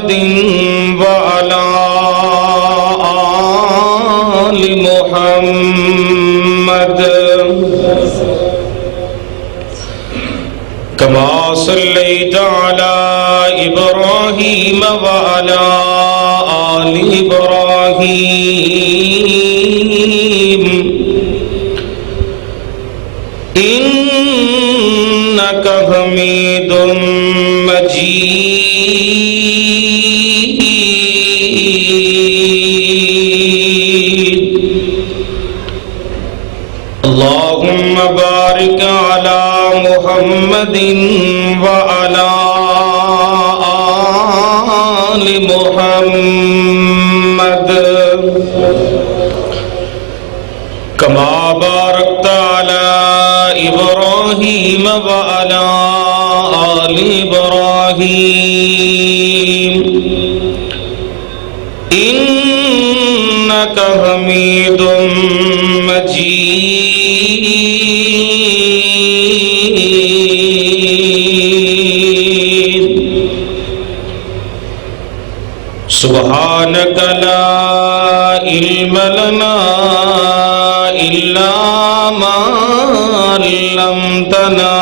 محمد وعلى آل محمد كما صليت على إبراهيم وعلى آل إبراهيم إنك حميد مجيد اللهم بارك على محمد وعلى آل محمد كما باركت على إبراهيم وعلى آل إبراهيم إنك حميد مجيد سبحانك لا علم لنا إلا ما علمتنا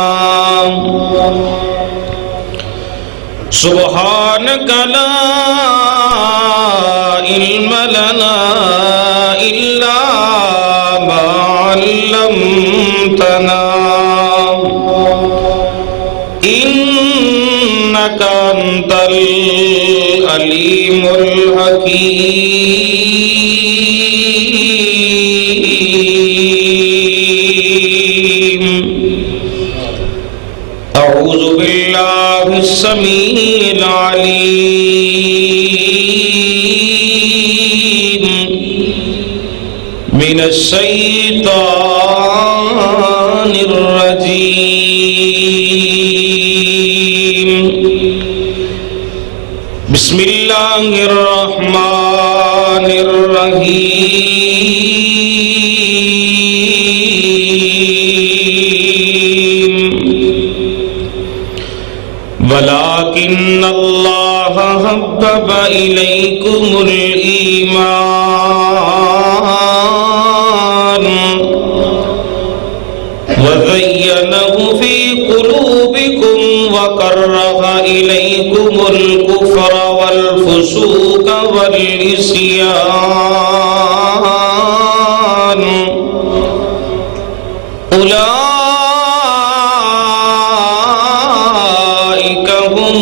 سبحانك لا علم لنا إلا ما علمتنا إنك أنت العليم الحكيم أعوذ بالله السميع العليم من الشيطان الرجيم بسم الله الرحمن الرحيم ولكن الله حبب إليكم الإيمان وزينه في قلوبكم وكره إليكم الكفر والفسوق والعصيان أولئك هم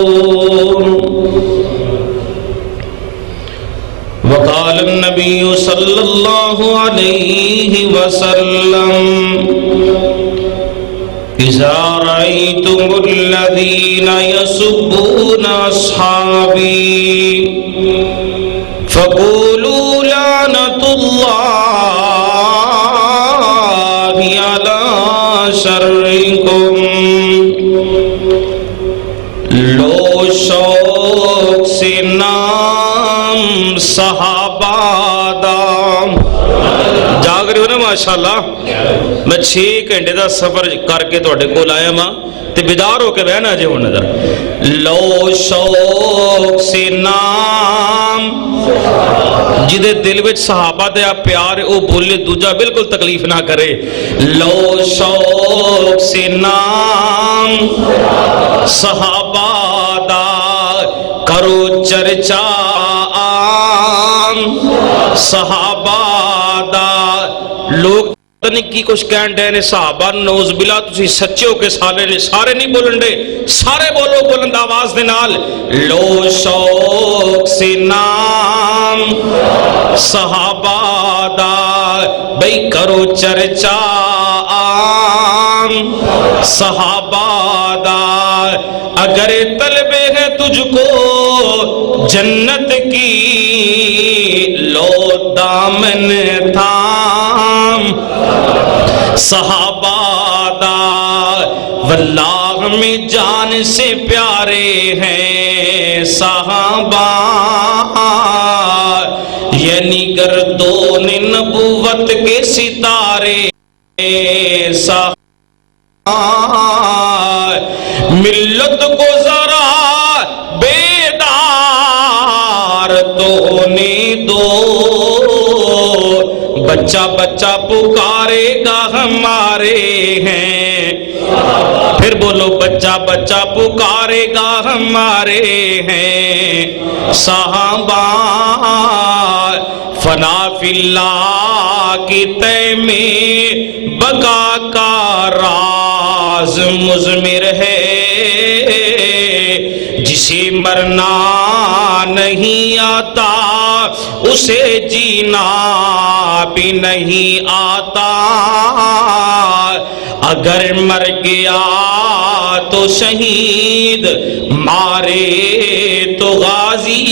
الراشدون وقال النبي صلى الله عليه وسلم إذا رأيتم الذين يسبون أصحابي فقولوا لعنة الله على شركم لو شوق سے نام صحابہ دام جاگ رہے ہو نا ماشاءاللہ میں 6 گھنٹے دا سفر کر کے تواڈے کول آیا ماں تے بیدار ہو کے بہنا جے ہن نظر لو شوق سے نام جدے دل وچ صحابہ دا پیار او بھولے دوجا بالکل تکلیف نہ کرے لو شوق سے نام صحابہ دا کرو چرچا عام صحابہ دا لوگ نہیں کی کچھ کہن ڈے نے صحابہ نوز بلا تسی سچے ہو کے سارے نہیں بولن ڈے سارے بولو بلند آواز دے نال لو شوق سے نام صحابہ دا بھئی کرو چرچا عام صحابہ دا اگر طلب ہے تجھ کو جنت کی لو دامن تھام صحابہ دا واللہ میں جان سے پیارے ہیں صحابہ یعنی گردون نبوت کے ستارے ملت کو ذرا بیدار تو ہونے دو، بچہ بچہ پکارے گا ہمارے ہیں، پھر بولو بچہ بچہ پکارے گا ہمارے ہیں صحابہ، فنا فی اللہ کی طے میں بقا کا راز مضمر ہے، جسے مرنا نہیں آتا اسے جینا بھی نہیں آتا، اگر مر گیا تو شہید مارے تو غازی،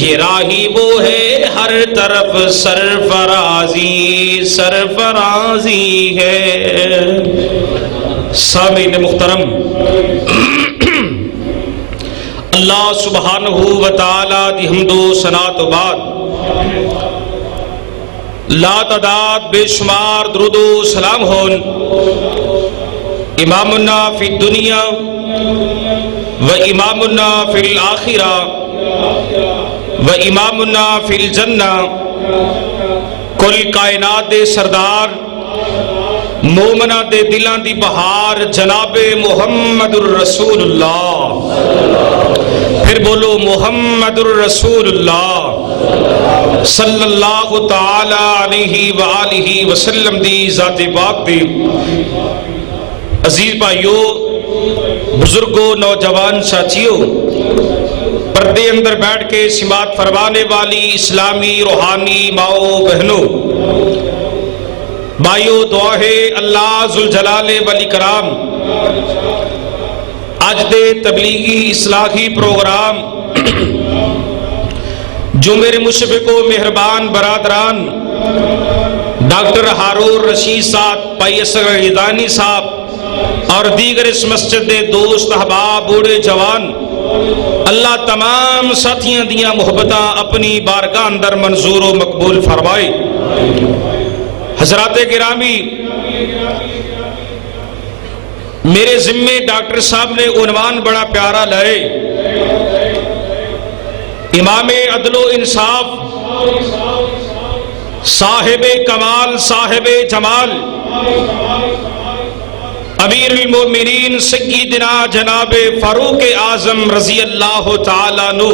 یہ راہی وہ ہے ہر طرف سرفرازی سرفرازی ہے۔ سامعین محترم، اللہ سبحانہ و تعالی دی حمد و ثنا تو بعد لا تعداد بے شمار درود و سلام ہون امامنا فی الدنیا و امامنا فی الآخرہ و امامنا فی الجنہ، کل کائنات دے سردار، مومنہ دے دلان دی بہار، جناب محمد الرسول اللہ، پھر بولو محمد الرسول اللہ صلی اللہ تعالی علیہ وآلہ وسلم دی ذات پاک دی۔ عزیز بھائیو، بزرگوں، نوجوان ساتھیوں، پردے اندر بیٹھ کے سماعت فرمانے والی اسلامی روحانی ماؤں بہنوں، بھائیو، دعا ہے اللہ ذوالجلال والاکرام آج دے تبلیغی اصلاحی پروگرام جو میرے مشفق و مہربان برادران ڈاکٹر ہارون رشید صاحب، بھائی اصغر عیدانی صاحب اور دیگر اس مسجد دے دوست احباب، بوڑھے جوان، اللہ تمام ساتھیاں دیاں محبتاں اپنی بارگاہ اندر منظور و مقبول فرمائے۔ حضرات گرامی، میرے ذمے ڈاکٹر صاحب نے عنوان بڑا پیارا لائے، امام عدل و انصاف، صاحب کمال، صاحب جمال، امیر المومنین سیدنا جناب فاروق اعظم رضی اللہ تعالیٰ عنہ۔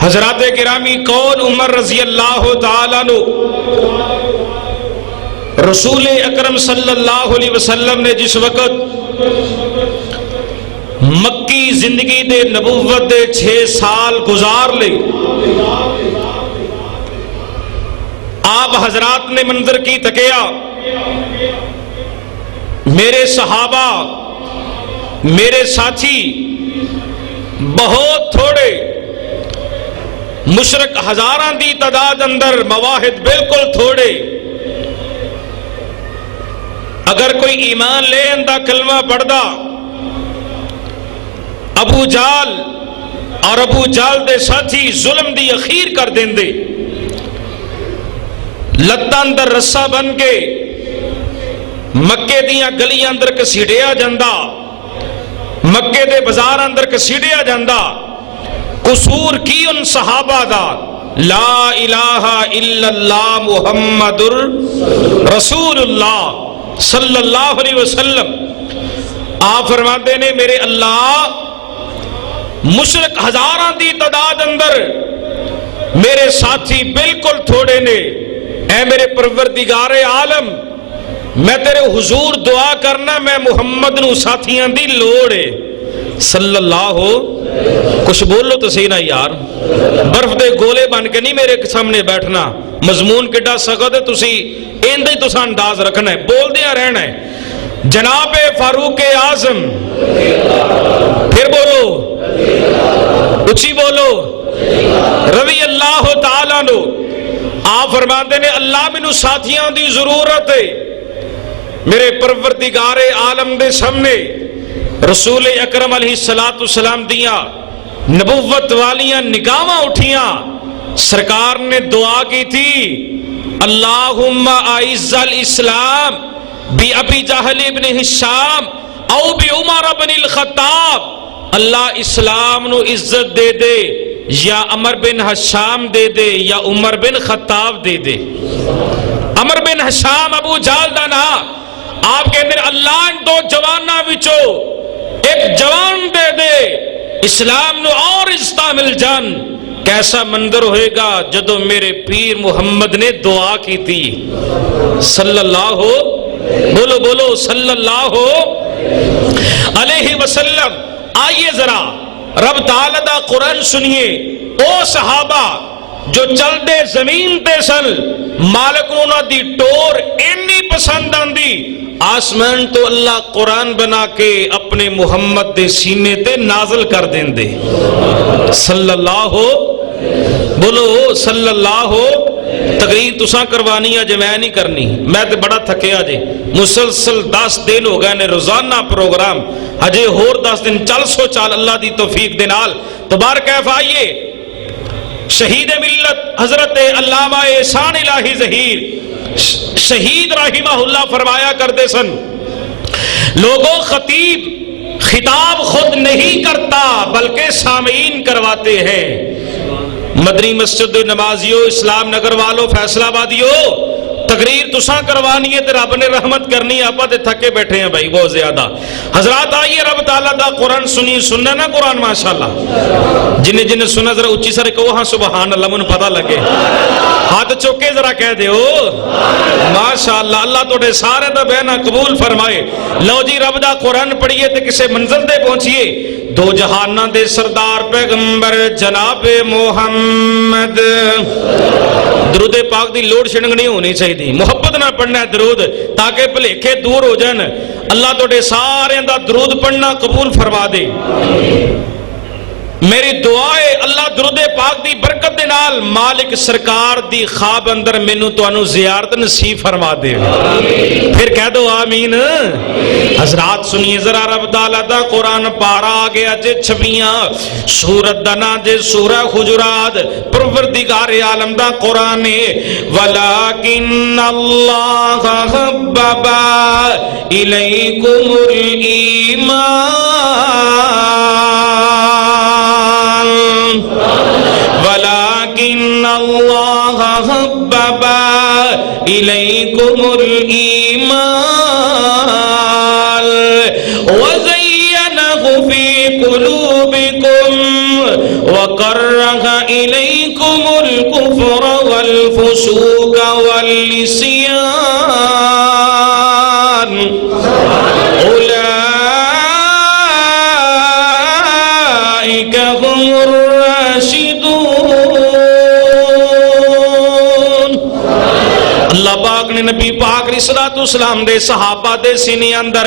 حضرات گرامی، کون عمر رضی اللہ تعالیٰ عنہ؟ رسول اکرم صلی اللہ علیہ وسلم نے جس وقت مکی زندگی دے نبوت دے 6 سال گزار لے، آپ حضرات نے منظر کی تکیا، میرے صحابہ، میرے ساتھی بہت تھوڑے، مشرک ہزاراں دی تعداد اندر، مواحد بالکل تھوڑے، اگر کوئی ایمان لے اندہ کلمہ پڑھدا، ابو جال اور ابو جال دے ساتھی ظلم دی اخیر کر دیں دے، لتاں اندر رسا بن کے مکے دیاں گلیاں اندر کسیڑیا جاندہ، مکے دے بازار اندر کسیڑیا جاندہ، قصور کی ان صحابہ دا، لا الہ الا اللہ محمد رسول اللہ صلی اللہ علیہ وسلم۔ آپ فرماتے نے میرے اللہ، مشرک ہزاراں دی تعداد اندر میرے ساتھی بالکل تھوڑے نے، اے میرے پروردگار عالم، میں تیرے حضور دعا کرنا، میں محمد نو ساتھیاں دی لوڑے صلی اللہ ہو۔ کچھ بولو تو صحیح نا یار، برف دے گولے بن کے نہیں میرے سامنے بیٹھنا، مضمون کڈا سخت ہے، تسی ایندے ہی تساں انداز رکھنا ہے، بول دیا رہنا ہے، جناب فاروق اعظم، پھر بولو، اچھی بولو، رضی اللہ تعالیٰ عنہ۔ آپ فرماتے نے اللہ مینوں ساتھیاں دی ضرورت ہے، میرے پروردگار عالم دے سامنے رسول اکرم علیہ السلام دیاں نبوت والیاں نگاہاں اٹھیاں، سرکار نے دعا کی تھی، اللہم اعز الاسلام بی جہل ابن ہشام او بی عمر بن الخطاب. اللہ اسلام نو عزت دے دے یا عمر بن ہشام دے دے یا عمر بن خطاب دے دے. عمر بن ہشام ابو جہل دا نا. آپ کہتے ہیں اللہ ان دو جواناں وچوں ایک جوان دے دے اسلام نو اور عزت مل جان. کیسا منظر ہوئے گا جدو میرے پیر محمد نے دعا کی تھی صلی اللہ بولو بولو صلی اللہ علیہ وسلم. آئیے ذرا رب تعالیٰ دا قرآن سنیے. او صحابہ جو چل دے زمین تے سن مالک نونا دی ٹور اینی پسند آندی آسمان تو اللہ قرآن بنا کے اپنے محمد دے سینے تے نازل کر دیں دے صلی اللہ بولو صلی اللہ. تقریر تساں کروانی ہے جے میں نہیں کرنی. میں تے بڑا تھکیا جے مسلسل 10 دن ہو گئے نے روزانہ پروگرام. ہجے ہور 10 دن چل سو چال اللہ دی توفیق دے نال. تو بار کیف آئیے شہید ملت حضرت علامہ احسان الہی ظہیر شہید رحمہ اللہ فرمایا کرتے سن لوگوں خطیب خطاب خود نہیں کرتا بلکہ سامعین کرواتے ہیں. مدنی مسجد نمازیو اسلام نگر والو فیصلہ آبادیو تقریر تساں کروانی ہے تے رب نے رحمت کرنی ہے. آپا تے تھکے بیٹھے ہیں بھائی بہت زیادہ. حضرات آئیے رب تعالیٰ دا قرآن سنی. سننا نا قرآن ماشاءاللہ. جنہیں جنہیں سنا ذرا اچھی سارے کہو ہاں سبحان اللہ من پتہ لگے. ہاتھ چوکے ذرا کہہ دے ہو ماشاءاللہ. اللہ توڑے سارے دا بہنا قبول فرمائے. لو جی رب دا قرآن پڑھئے تے کسے منزل دے پہنچئے. دو جہانہ دے سردار پیغمبر جناب محمد. درود پاک دی لوڑ شنگ نہیں ہونی چاہیے. محبت نہ پڑھنا ہے درود تاکہ بھلیکھے دور ہو جان. اللہ توڑے سارے دا درود پڑھنا قبول فرما دے. میری دعا ہے اللہ درود پاک دی برکت دے نال مالک سرکار دی خواب اندر مینوں تانوں زیارت نصیب فرما دے. پھر کہہ دو آمین. حضرات سنیے ذرا رب تعالیٰ دا قرآن پارا آ گیا جے 26 سورت دا نا جے سورہ حجرات. پروردگار عالم دا قرآن وَلَكِنَّ اللَّهَ حَبَّبَ إِلَيْكُمُ الْإِيمَانَ وَلَكِنَّ اللَّهَ حَبَّبَ إِلَيْكُمُ الْإِيمَانَ وَزَيَّنَهُ فِي قُلُوبِكُمْ وَكَرَّهَ إِلَيْكُمُ الْكُفْرَ وَالْفُسُوقَ وَالْعِصْيَانَ أُولَئِكَ هُمُ الرَّاشِدُونَ. اللہ پاک نے نبی پاک علیہ السلام دے صحابہ دے سینے اندر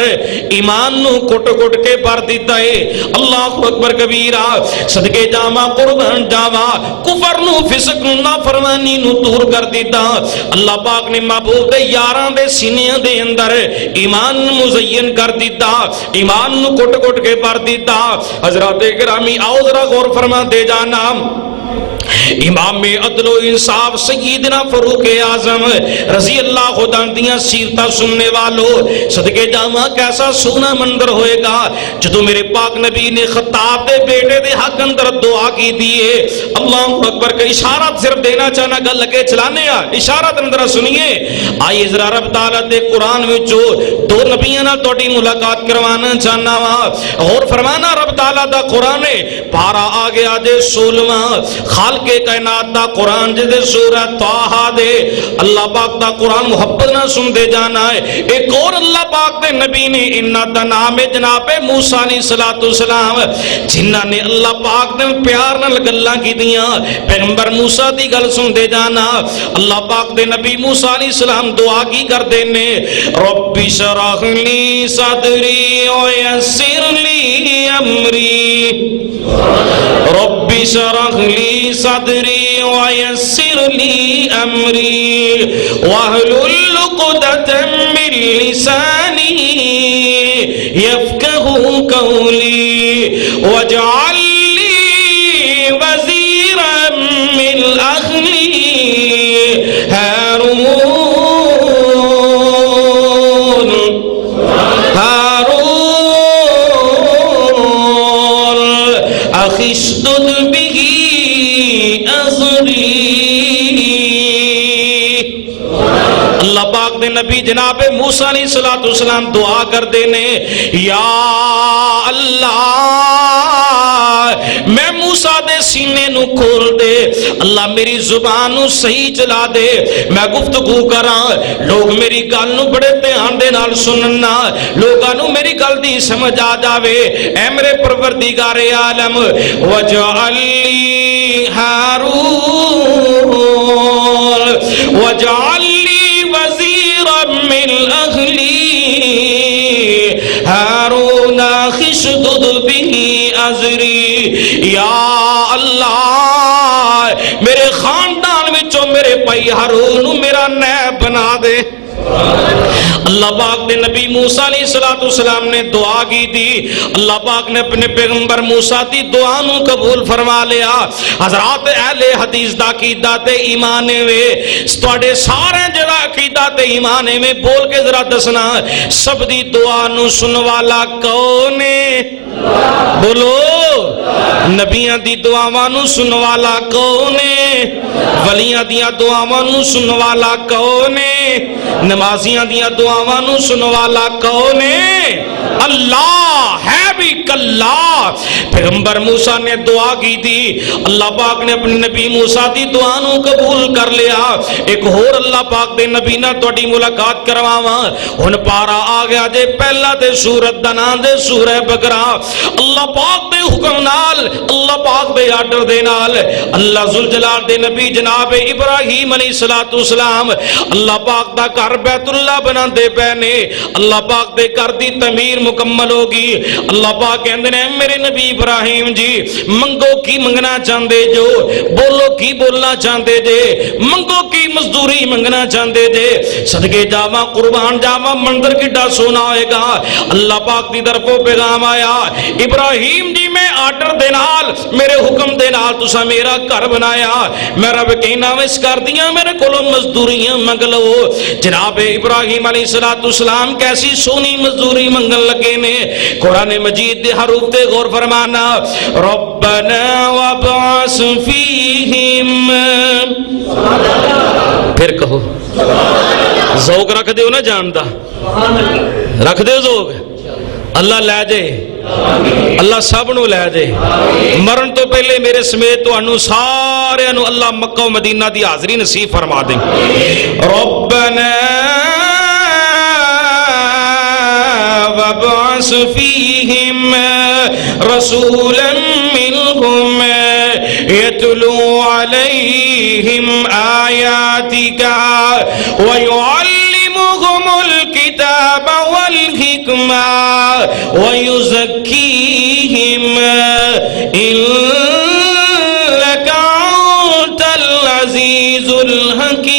ایمان نو کٹ کٹ کے بھر دیتا ہے. اللہ اکبر کبیرہ. صدقے جاواں قربان جاواں کفر نو فسق نو نافرمانی نو دور کر دیتا. اللہ پاک نے محبوب دے یاراں دے سینے دے اندر ایمان مزین کر دیتا. ایمان نو کٹ کٹ کے بھر دیتا. حضرات گرامی آؤ ذرا غور فرما دے جانا. امام عدل و انصاف سیدنا فاروق اعظم رضی اللہ عنہ دیاں سیرتاں سننے والو صدقے جاواں کیسا سونا منظر ہوئے گا جدو میرے پاک نبی نے خطاب دے بیٹے دے حق اندر دعا کی دیئے. اللہ اکبر کا اشارت صرف دینا چاہنا گل لگے چلانے اشارت اندر سنیے. آئیے ذرا رب تعالیٰ دے قرآن وچو دو نبیاں نال تہاڈی ملاقات کروانا چاہنا وا. اور فرمانا رب تعالیٰ دا قرآن پارا آ گیا دے 16واں خالق کائنات دا قرآن جدے سورہ طٰہٰ دے اللہ پاک دا قرآن محبت نہ سن دے جانا ہے. ایک اور اللہ پاک دے نبی نے انہاں دا نام ہے جناب موسیٰ علیہ السلام جنہاں نے اللہ پاک دے پیار نال گلاں کیتیاں. پیغمبر موسیٰ دی گل سن دے جانا. اللہ پاک دے نبی موسیٰ علیہ السلام دعا کی کر دینے رب اشرح لی صدری ویسر لی امری. رب اشرح لی صدری ویسر لی امری واحلل عقدۃ من لسانی یفقہوا قولی واجعل لی وزیرا من اہلی ہارون نبی جناب موسیٰ علیہ السلام دعا کر دینے یا اللہ میں موسیٰ دے سینے نو کھول دے اللہ میری زبان نو صحیح چلا دے میں گفتگو کراں لوگ میری گل نو بڑے دھیان دے نال سننا لوگاں نو میری گل دی سمجھ آ جاوے اے میرے پروردگار عالم وجعل لی ہارون وجعل لی وزیرا من اہلی ہارون اشدد بہ ازری یا اللہ میرے خاندان وچوں میرے بھائی ہارون میرا نیب بنا دے اللہ پاک نے نبی موسیٰ علیہ السلام نے دعا کی تھی اللہ پاک نے اپنے پیغمبر موسیٰ دی دعا نو قبول فرما لیا حضرات اہل حدیث دا عقیدہ تے ایمان وے تواڈے سارے جڑا عقیدہ تے ایمان میں بول کے ذرا دسنا سب دی دعا نو سن والا کون ہے بولو نبیاں دی دعاواں نو سن والا کون ہے ولیاں دیاں دعاواں نو سن والا کون ہے نمازیاں دیاں دعاواں نو سن والا کون ہے اللہ ہے بھی کلا پیغمبر موسیٰ نے دعا کی تھی اللہ پاک نے اپنے نبی موسیٰ دی دعا نو قبول کر لیا ایک اور اللہ پاک دے نبی نہ توڑی ملاقات کرواواں ان پارا آ گیا جے پہلا دے سورت دنا دے سورہ بقرہ اللہ پاک دے حکم نال اللہ پاک دے آرڈر دے نال اللہ ذوالجلال دے نبی جناب ابراہیم علیہ السلام اللہ پاک دا گھر بیت اللہ بنا دے پہنے اللہ پاک دے گھر دی تعمیر مکمل ہوگی اللہ پاک کہندے نے میرے نبی ابراہیم جی منگو کی منگنا چاہندے جو بولو کی بولنا چاہندے جے منگو کی مزدوری منگنا چاہندے جے صدقے جاواں قربان جاواں منظر کڈا سونا ہوئے گا اللہ پاک دی طرفوں پیغام آیا ابراہیم جی میں آرڈر دے نال میرے حکم دے نال تسا میرا گھر بنایا میں رب کہنا وس کر دیاں میرے کولوں مزدوریاں منگ لو جناب ابراہیم علیہ السلام کیسی سونی مزدوری منگن لگے نے قرآن مجید دے حروف دے غور فرمانا ربنا وابعث فیہم پھر کہو ذوق رکھ دیو نا جاندا رکھ دیو ذوق اللہ لے جے اللہ سب نو لے جے مرن تو پہلے میرے سمیت تو انو سارے انو اللہ مکہ و مدینہ دی حاضری نصیب فرما دیں ربنا وابعث فیہم رسولا منہم یتلو علیہم آیاتک ویعلمہم الکتاب والحکمہ ویزکیہم انک انت العزیز الحکیم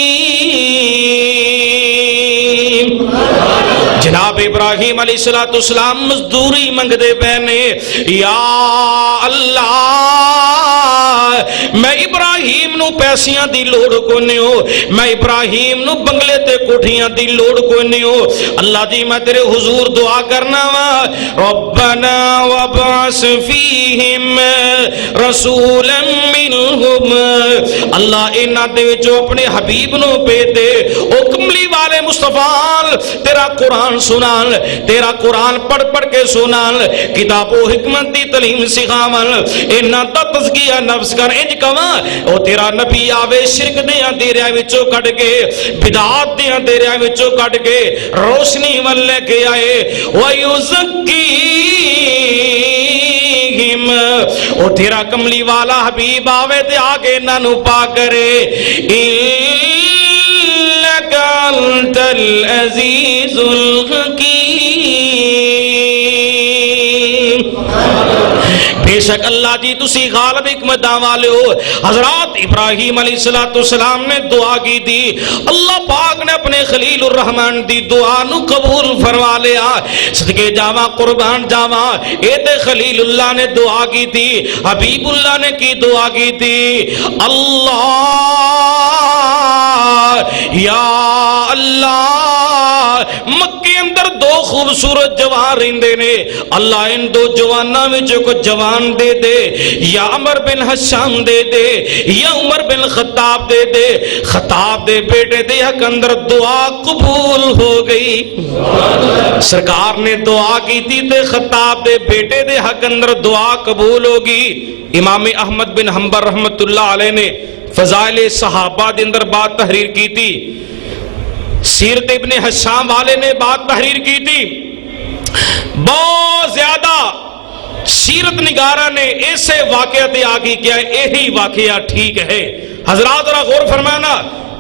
جناب ابراہیم علیہ السلام مزدوری منگ دے پہنے یا اللہ میں ابراہیم نو پیسیاں دی لوڑ کو نیو میں ابراہیم نو بنگلے تے کوٹھیاں دی لوڑ کو نیو اللہ جی میں تیرے حضور دعا کرنا وا ربنا وابعث فیہم رسولا منہم اللہ انہاں دے وچوں اپنے حبیب نو بھیج دے او کملی والے مصطفیٰ تیرا قرآن سنان تیرا قرآن پڑھ پڑھ کے سنان کتاب و حکمت دی تعلیم سکھاون انہاں دا تزکیہ نفس کر انج کواں او تیرا نبی آوے شرک دیاں دیریاں وچوں کڈ کے بدعات دیاں دیریاں وچوں کڈ کے روشنی ول لے کے آئے وَيُزَكِّيهِمْ او تیرا کملی والا حبیب آوے تے آگے نانو پا کرے إِنَّكَ أَنْتَ الْعَزِيزُ الْحَكِيمُ بے شک اللہ جی تسی غالب حکمت والے ہو حضرات ابراہیم علیہ السلام نے دعا کی تھی اللہ پاک نے اپنے خلیل الرحمن دی دعا نو قبول فرما لیا صدقے جاواں قربان جاواں اے تے خلیل اللہ نے دعا کی تھی حبیب اللہ نے کی دعا کی تھی اللہ یا اللہ مکے اندر دو خوبصورت جوان رہندے نے اللہ ان دو جواناں وچ کوئی جوان دے دے یا عمر بن حشام دے دے یا عمر بن خطاب دے دے خطاب دے بیٹے دے حق اندر دعا قبول ہو گئی. سرکار نے دعا کی تھی تے خطاب دے بیٹے دے حق اندر دعا قبول ہوگی. امام احمد بن حنبل رحمت اللہ علیہ نے فضائل صحابہ دے اندر بات تحریر کی تھی. سیرت ابن حشام والے نے بات تحریر کی تھی. بہت زیادہ سیرت نگارہ نے ایسے واقعات آگی کیا یہی واقعہ ٹھیک ہے. حضرات ذرا غور فرمانا،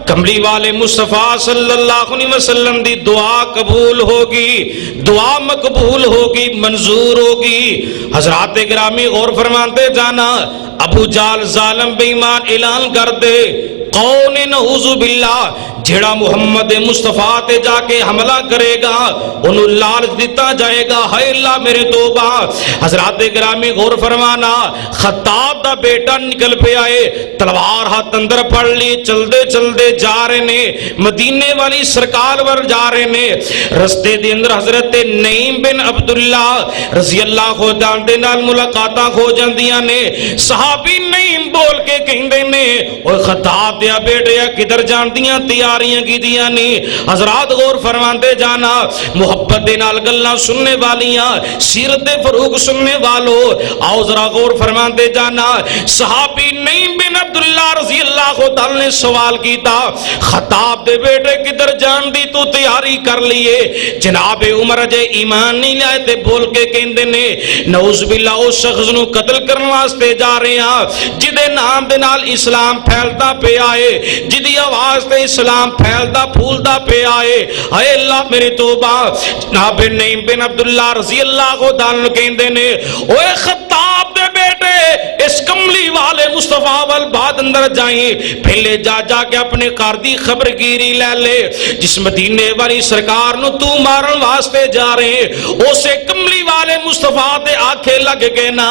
کملی والے مصطفیٰ صلی اللہ علیہ وسلم دی دعا قبول ہوگی، دعا مقبول ہوگی، منظور ہوگی. حضرات گرامی غور فرماتے جانا، ابو جال ظالم بے ایمان اعلان کر دے، کون نعوذ باللہ جھڑا محمد مصطفیٰ تے جا کے حملہ کرے گا انہوں لالچ دیتا جائے گا، ہائے اللہ میرے توبہ. حضرات گرامی غور فرمانا، خطاب دا بیٹا نکل پہ آئے، تلوار ہاتھ اندر پڑھ لی، چلدے چلدے جا رہے نے مدینے والی سرکار ور جا رہے نے. رستے دے اندر حضرت نعیم بن عبداللہ رضی اللہ عنہ دے نال ملاقاتاں ہو جاندیاں نے. صحابی نعیم بول کے کہندے نے، اوے خطاب دیا بیٹیا کدھر جاندیاں تیاریاں کی دیاں نہیں. حضرات غور فرماندے جانا، محبت دے نال گلاں سننے والیاں، سیرت فروغ سننے والو، آؤ ذرا غور فرماندے جانا. صحابی نعیم بن عبداللہ رضی اللہ تعالی نے سوال کیتا، خطاب دے بیٹے کدھر جان دی تو تیاری کر لیے؟ جناب عمر جے ایمان نہیں لائے تے بول کے کہندے نے، نعوذ باللہ اس شخص نو قتل کرنے واسطے جا رہے ہیں جدے نام دے نال اسلام پھیلتا پہ آئے، جدی آواز تے اسلام پھیلتا پھولتا پہ آئے. اے اللہ میری توبہ. جناب نعیم بن عبداللہ رضی اللہ تعالیٰ کہندے نے، اوے خطاب دے بیٹے اس کملی والے مصطفیٰ والباد اندر جائیں، پہلے جا جا کے اپنے قاردی خبر گیری لے لے. جس مدینے والی سرکار نو تو مارن واسطے جا رہے اسے کملی والے مصطفیٰ دے آنکھیں لگ گئے نا،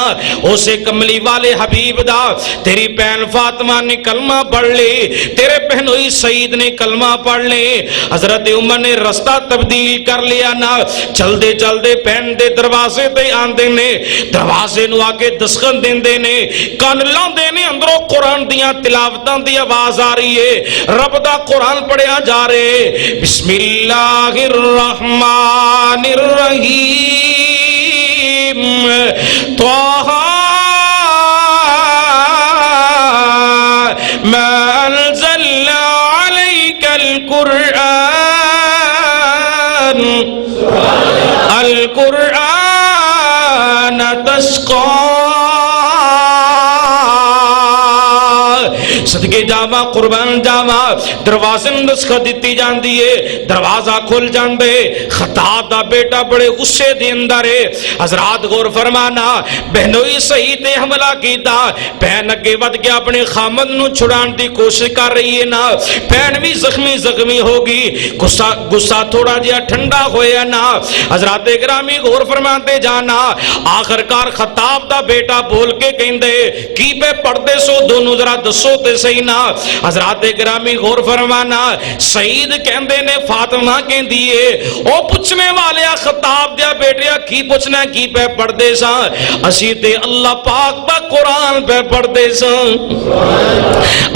اسے کملی والے حبیب دا تیری بہن فاطمہ نے کلمہ پڑھ لی، تیرے بہنوئی سعید نے کلمہ پڑھ لے. حضرت عمر نے رستہ تبدیل کر لیا نا، چل دے پہن دے دروازے تے آندے نے، دروازے نو آکے دسخن دیندے نے، کان لاندے نے، اندروں قرآن دیاں تلاوتاں دی آواز آ رہی ہے، رب دا قرآن پڑھیا جا رہے. بسم اللہ الرحمن الرحیم طه ما انزلنا عليك القرآن تشقى. صدقے جاوا قربان جاوا، دروازے نسخہ دیتی جان دیئے، دروازہ کھل جان دے. خطاب دا بیٹا بڑے غصے دے اندر ہے. حضرات غور فرمانا، بہنوئی صحیح تے حملہ کیتا، بہن اگے ود کے اپنے خامد نو چھڑان دی کوشش کر رہی ہے نا، بہن بھی زخمی ہوگی، غصہ تھوڑا جیا ٹھنڈا ہویا نا. حضرات گرامی غور فرماتے جانا، آخر کار خطاب دا بیٹا بول کے کہندے کی پہ پڑھتے سو دونوں ذرا دسو تے صحیح نا. حضرات گرامی غور فرمانا، سعید کہندے نے فاطمہ کہندیے، او پوچھنے والے خطاب دیا بیٹیا کی پوچھنا کی پہ پڑھ دے سا؟ اسی تے اللہ پاک دا قرآن پہ پڑھ دے سا،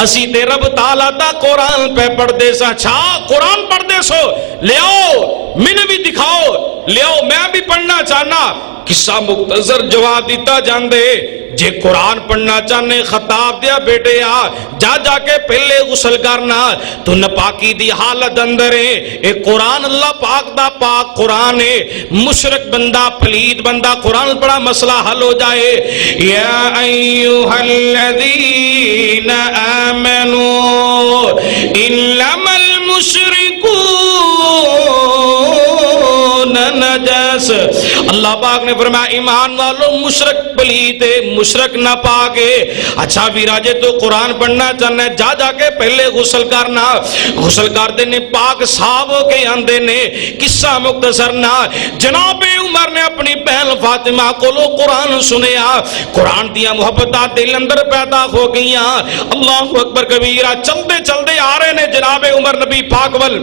اسی تے رب تعالیٰ دا قرآن پہ پڑھ دے سا. چھا قرآن پڑھ دے سو؟ لے آؤ میں بھی دکھاؤ، لے آؤ میں بھی پڑھنا چاہنا. قصہ مختصر جواب دیتا جان دے، جے قرآن پڑھنا چاہنے خطاب دیا بیٹے آ جا جا کے پہلے غسل کرنا، تو نپاکی دی حالت اندر ہے. ایک قرآن اللہ پاک دا پاک قرآن ہے، مشرک بندہ پلید بندہ قرآن پڑھا مسئلہ حل ہو جائے. یا ایوہا الذین آمنوا انما المشرکون نجس. اللہ پاک نے فرمایا ایمان والو مشرک پلیتے مشرک نہ پاکے. اچھا ویراجے تو قرآن پڑھنا چاہنا ہے جا جا کے پہلے غسل کرنا، غسل کرتے نے پاک صاحب ہو کے آندے نے. قصہ مختصر نہ، جناب عمر نے اپنی بہن فاطمہ کو لو قرآن سنیا، قرآن دیا محبتات دل اندر پیدا ہو گئیاں. اللہ اکبر کبیرہ. چلتے چلتے آ رہے نے جناب عمر نبی پاک ول،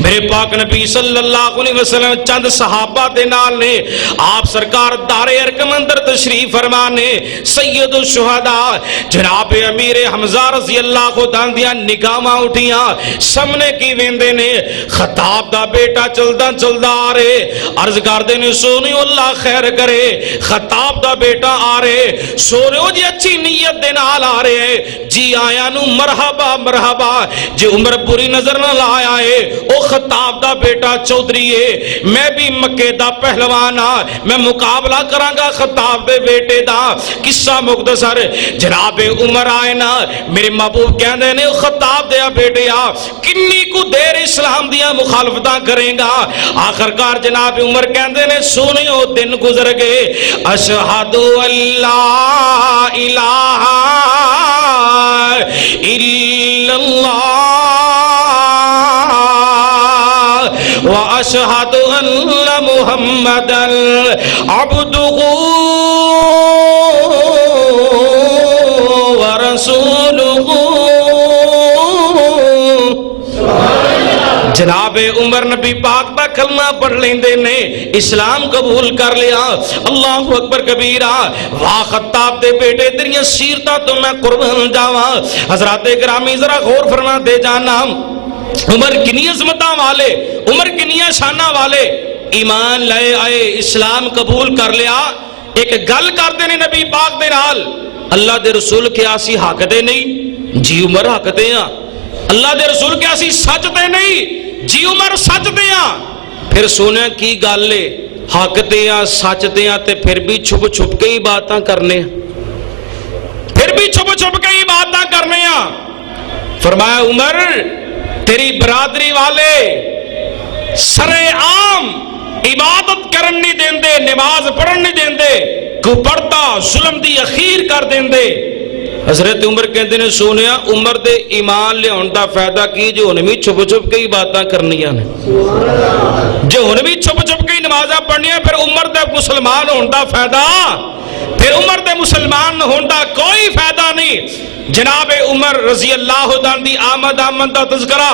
میرے پاک نبی صلی اللہ علیہ وسلم چند صحابہ دے نال نے آپ سرکار دار ارقم اندر تشریف فرمانے سید الشہداء جناب امیر حمزہ رضی اللہ عنہ دیاں نگاہاں اٹھیاں سامنے کی ویندے نے خطاب دا بیٹا چلدا چلدا آ رہے عرض کردے نے سونی اللہ خیر کرے خطاب دا بیٹا آ رہے سونیو جی اچھی نیت دے نال آ رہے جی آیا نو مرحبا مرحبا جی عمر بری نظر نہ لایا ہے او خطاب دا بیٹا چودھری ہے میں بھی مکے دا پہلوان ہاں میں مقابلہ کرانگا خطاب دے بیٹے دا قصہ مختصر جناب عمر آئے نا میرے محبوب کہنے نے خطاب دیا بیٹے آ کنی کو دیر اسلام دیا مخالفتہ کریں گا آخرکار جناب عمر کہنے نے سونیو دن گزر گئے اشہدو اللہ الہ الا اللہ واشہد ان محمدا عبدہ ورسولہ جناب عمر نبی پاک دا کلمہ پڑھ لیندے نے اسلام قبول کر لیا اللہ اکبر کبیرہ واہ خطاب دے بیٹے تیریاں سیرتا تو میں قربان جاواں حضرات گرامی ذرا غور فرما دے جانا عمر کنی عظمتاں والے عمر کنی شانہ والے ایمان لائے آئے اسلام قبول کر لیا ایک گل کر دینے نبی پاک دے نال اللہ دے رسول کیا سی حق دے نہیں جی عمر حق دے ہاں اللہ دے رسول کیا سی سچ دے نہیں جی عمر سچ دے ہاں پھر سونے کی گل لے حق دے ہاں سچ دے ہاں تے پھر بھی چھپ چھپ کے ہی باتاں کرنے پھر بھی چھپ چھپ کے ہی باتاں کرنے ہاں فرمایا عمر تیری برادری والے سرے عام عبادت کرن نہیں دین دے نماز پڑھن نہیں دین دے کو پڑھتا ظلم دی اخیر کر دین دے حضرت عمر کہتے ہیں سونیا عمر دے ایمان لے ہوندا فائدہ کی جو انہیں بھی چھپ چھپ کے ہی باتاں کرنیاں نے جو انہیں بھی چھپ چھپ کے ہی نمازہ پڑھنیاں پھر عمر دے مسلمان ہوندا فائدہ پھر عمر دے مسلمان ہوندا کوئی فائدہ نہیں جناب عمر رضی اللہ عنہ دی آمد دا تذکرہ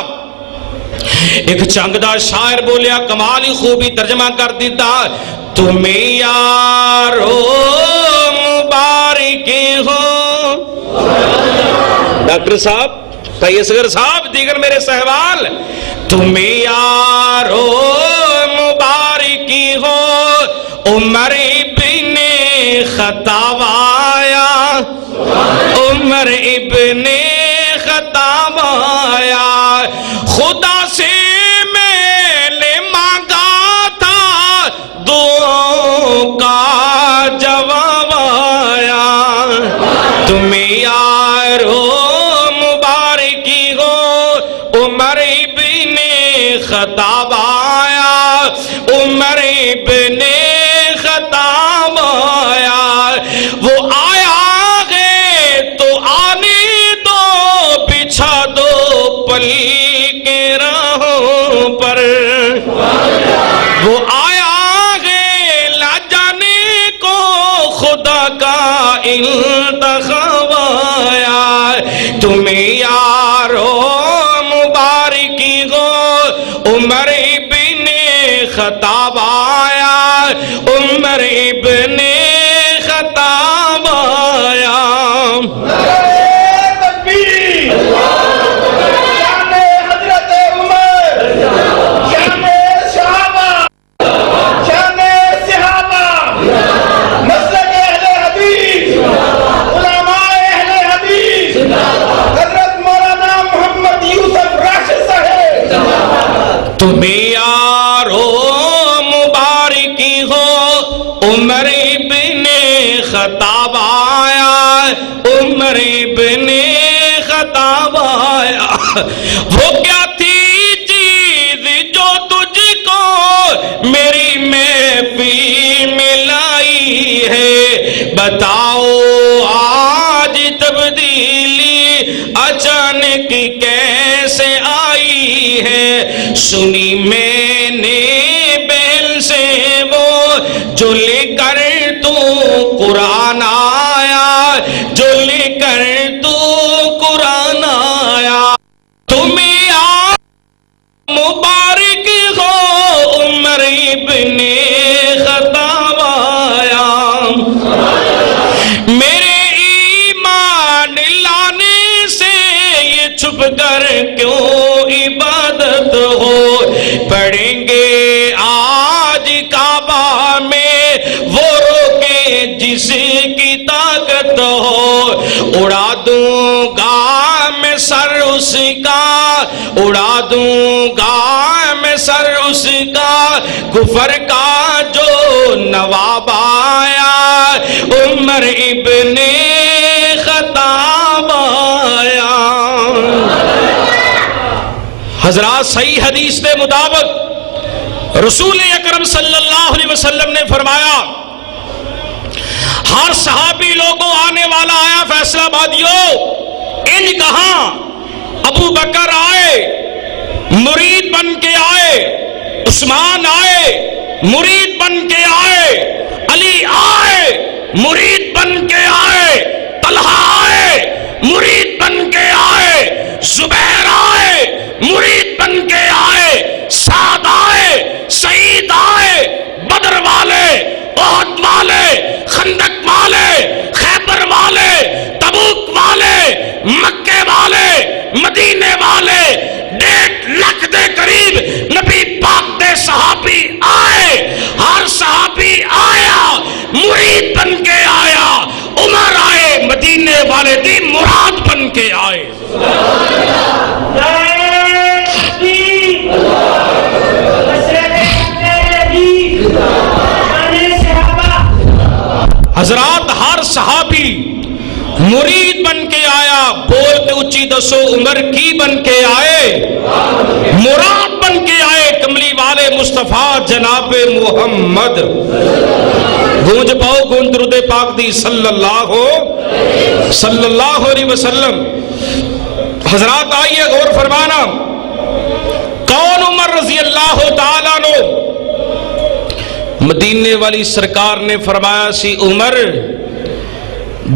ایک چنگ دا شاعر بولیا کمالی خوبی ترجمہ کر دیتا تمہیں یارو مبارک ہو ڈاکٹر صاحب طیب اصغر صاحب دیگر میرے صاحبال تمہیں یارو مبارک ہو عمر ابن خطاب آیا عمر ابن خطاب آیا خدا سے میں نے مانگا تھا دعاؤں کا جواب آیا تمہیں یارو مبارکی ہو عمر ابن خطاب آیا عمر ابن خطاب آیا وہ آیا گئے تو آنے دو بچھا دو پلی کے راہوں پر وہ آیا گئے لا جانے کو خدا کا انتخاب آیا تمہیں یارو مبارکی ہو عمر ابن خطاب آیا عمر ابن خطاب آیا تمہیں یارو مبارکی ہو عمر ابن خطاب آیا عمر ابن خطاب آیا وہ کیا تھی چیز جو تجھ کو میری محفل میں لائی ہے بتاؤ آج تبدیلی اچانک کیسے آئی ہے سنی میں نے بہل سے وہ جو لے کر تو قرآن آیا جو لے کر تو قرآن آیا تمہیں مبارک ہو عمر ابن خطاب آیا، میرے ایمان لانے سے یہ چھپ کر کیوں عبادت ہو، پڑھیں گے آج کعبہ میں وہ روکے جس کی طاقت ہو، اڑا دوں گا میں سر اس کا، اڑا دوں گا میں سر اس کا، کفر کا جو نواب آیا عمر ابن خطاب آیا۔ حضرات صحیح حدیث کے مطابق رسول اکرم صلی اللہ علیہ وسلم نے فرمایا، ہر صحابی لوگوں آنے والا آیا فیصلہ آبادیوں، ان کہاں ابو بکر آئے مرید بن کے آئے، عثمان آئے مرید بن کے آئے، علی آئے مرید بن کے آئے، طلحہ آئے مرید بن کے آئے، زبیر آئے مرید بن کے آئے، سعد آئے، سعید آئے، بدر والے، احد والے، خندق والے، خیبر والے، تبوک والے، مکے والے، مدینے والے، 1.5 لاکھ دے قریب نبی پاک دے صحابی آئے، ہر صحابی آیا مرید بن کے آیا، عمر آئے مدینے والے دی مراد بن کے آئے۔ حضرات ہر صحابی مرید بن کے آیا، بول کے اچھی دسو عمر کی بن کے آئے، مراد بن کے آئے، کملی والے مصطفیٰ جناب محمد، گونج پاؤ گونج درود پاک دی صلی اللہ علیہ وسلم۔ حضرات آئیے غور فرمانا، کون عمر رضی اللہ تعالیٰ عنہ؟ مدینے والی سرکار نے فرمایا سی عمر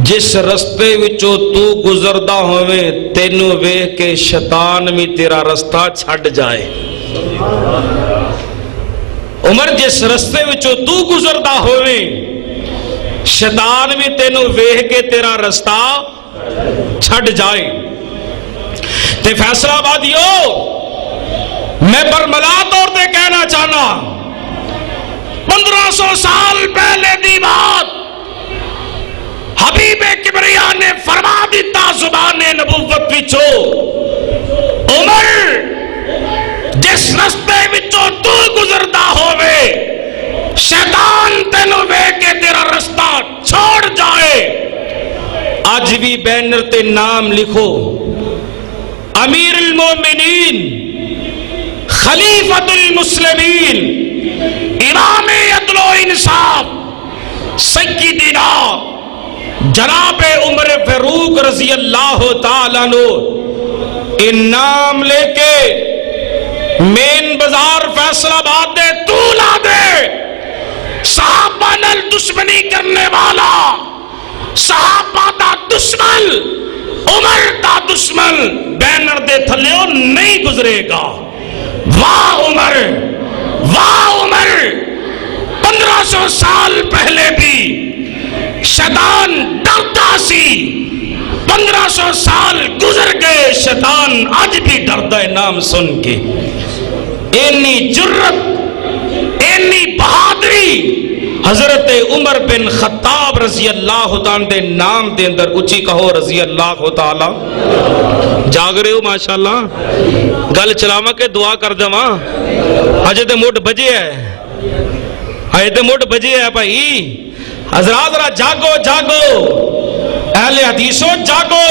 جس رستے وچوں تو گزردہ ہوئے تینوں ویکھ کے شیطان بھی تیرا رستہ چھڈ جائے۔ عمر جس رستے وچوں تو گزردہ ہوئے شیطان بھی تینوں ویکھ کے تیرا رستہ چھڈ جائے۔ تے فیصلہ آبادیو میں برملا طور تے کہنا چاہنا، 1500 سال پہلے دی بات حبیب کبریا نے فرما دیتا زبان نبوت وچو، عمر جس رستے وچو تو گزردا ہوئے شیطان تینوں ویکھ کے تیرا رستہ چھوڑ جائے۔ آج بھی بینر تے نام لکھو، امیر المومنین، خلیفۃ المسلمین، امام عدل و انصاف، سیدنا جناب عمر فاروق رضی اللہ تعالیٰ عنہ، ان نام لے کے مین بازار فیصلہ آباد دے تو لا دے، صحابہ نال دشمنی کرنے والا، صحابہ دا دشمن، عمر دا دشمن بینر دے تھلیوں نہیں گزرے گا۔ واہ عمر، واہ عمر، 1500 سال پہلے بھی شیطان ڈرتا سی، 1500 سال گزر گئے شیطان آج بھی ڈردا ہے نام سن کے۔ اینی جرت، اینی بہادری حضرت عمر بن خطاب رضی اللہ تعالیٰ دے نام دے اندر اچھی کہو رضی اللہ تعالیٰ۔ جاگ رہے ہو ماشاءاللہ، گل چلاوا کے دعا کر جاواں، اجے تے مڈ بجے ہے، اجے تے مڈ بجے ہے بھائی۔ حضرات ذرا جاگو جاگو، اہل حدیثوں جاگو،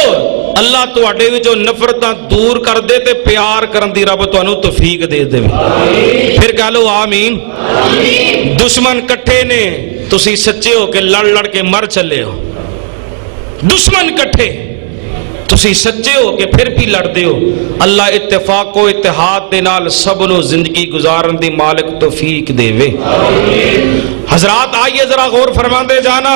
اللہ تواڈے وچوں نفرتاں دور کر دے تے پیار کرن دی رب تانوں توفیق دے دے۔ پھر کہہ لو آمین۔ دشمن کٹھے نے، تسی سچے ہو کہ لڑ لڑ کے مر چلے ہو، دشمن کٹھے تسی سچے ہو کہ پھر بھی لڑ دے ہو۔ اللہ اتفاق و اتحاد دے نال سب نو زندگی گزارن دی مالک توفیق دے وے۔ حضرات آئیے ذرا غور فرما دے جانا،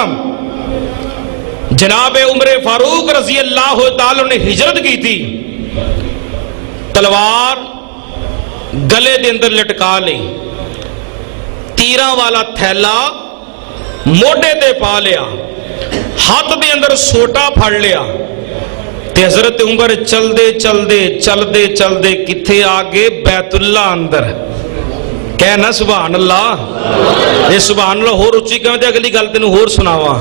جناب عمر فاروق رضی اللہ تعالیٰ نے ہجرت کی تھی، تلوار گلے دے اندر لٹکا لئی، تیراں والا تھیلا موڈے تے پا لیا، ہاتھ دے اندر سوٹا پھڑ لیا، تے حضرت عمر چل دے کتھے آگے بیت اللہ اندر. کہنا سبحان اللہ. یہ سبحان اللہ ہور اچھی کہتے اگلی گل تینوں ہور سناواں.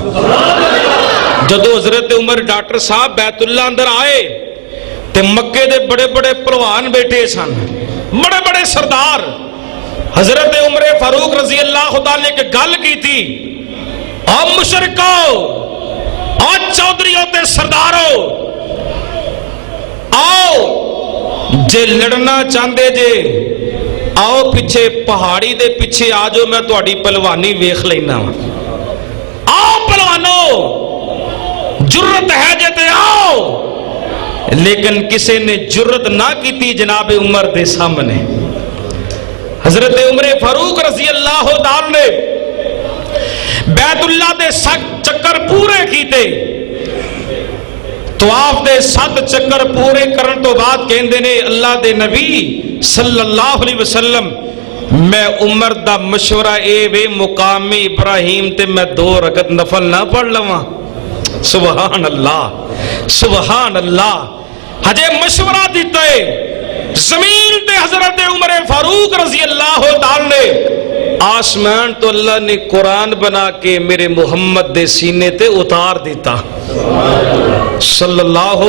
جدو حضرت عمر ڈاکٹر صاحب بیت اللہ اندر آئے تے مکے دے بڑے بڑے پہلوان بیٹھے سن، بڑے بڑے سردار. حضرت عمر فاروق رضی اللہ تعالی نے گل کی تھی، او مشرکو، او چودھریوں تے سردارو، آؤ جے لڑنا چاہتے جے آؤ پیچھے پہاڑی دے پیچھے آجو، میں تہاڈی پہلوانی ویکھ لینا. آؤ پہلوانو، جرت ہے جے تے آؤ. لیکن کسی نے جرت نہ کی جناب عمر دے سامنے. حضرت عمر فاروق رضی اللہ تعالی نے بیت اللہ دے 7 چکر پورے کیتے. طواف دے 7 چکر پورے کرن تو بعد کہندے نے اللہ دے نبی صلی اللہ علیہ وسلم میں عمر دا مشورہ اے وے مقام ابراہیم تے میں 2 رکعت نفل نہ پڑھ لواں. سبحان اللہ سبحان اللہ. ہجے مشورہ دیتا ہے زمین تے حضرت عمر فاروق رضی اللہ تعالی نے، آسمان تو اللہ نے قرآن بنا کے میرے محمد دے سینے تے اتار دیتا صلی اللہ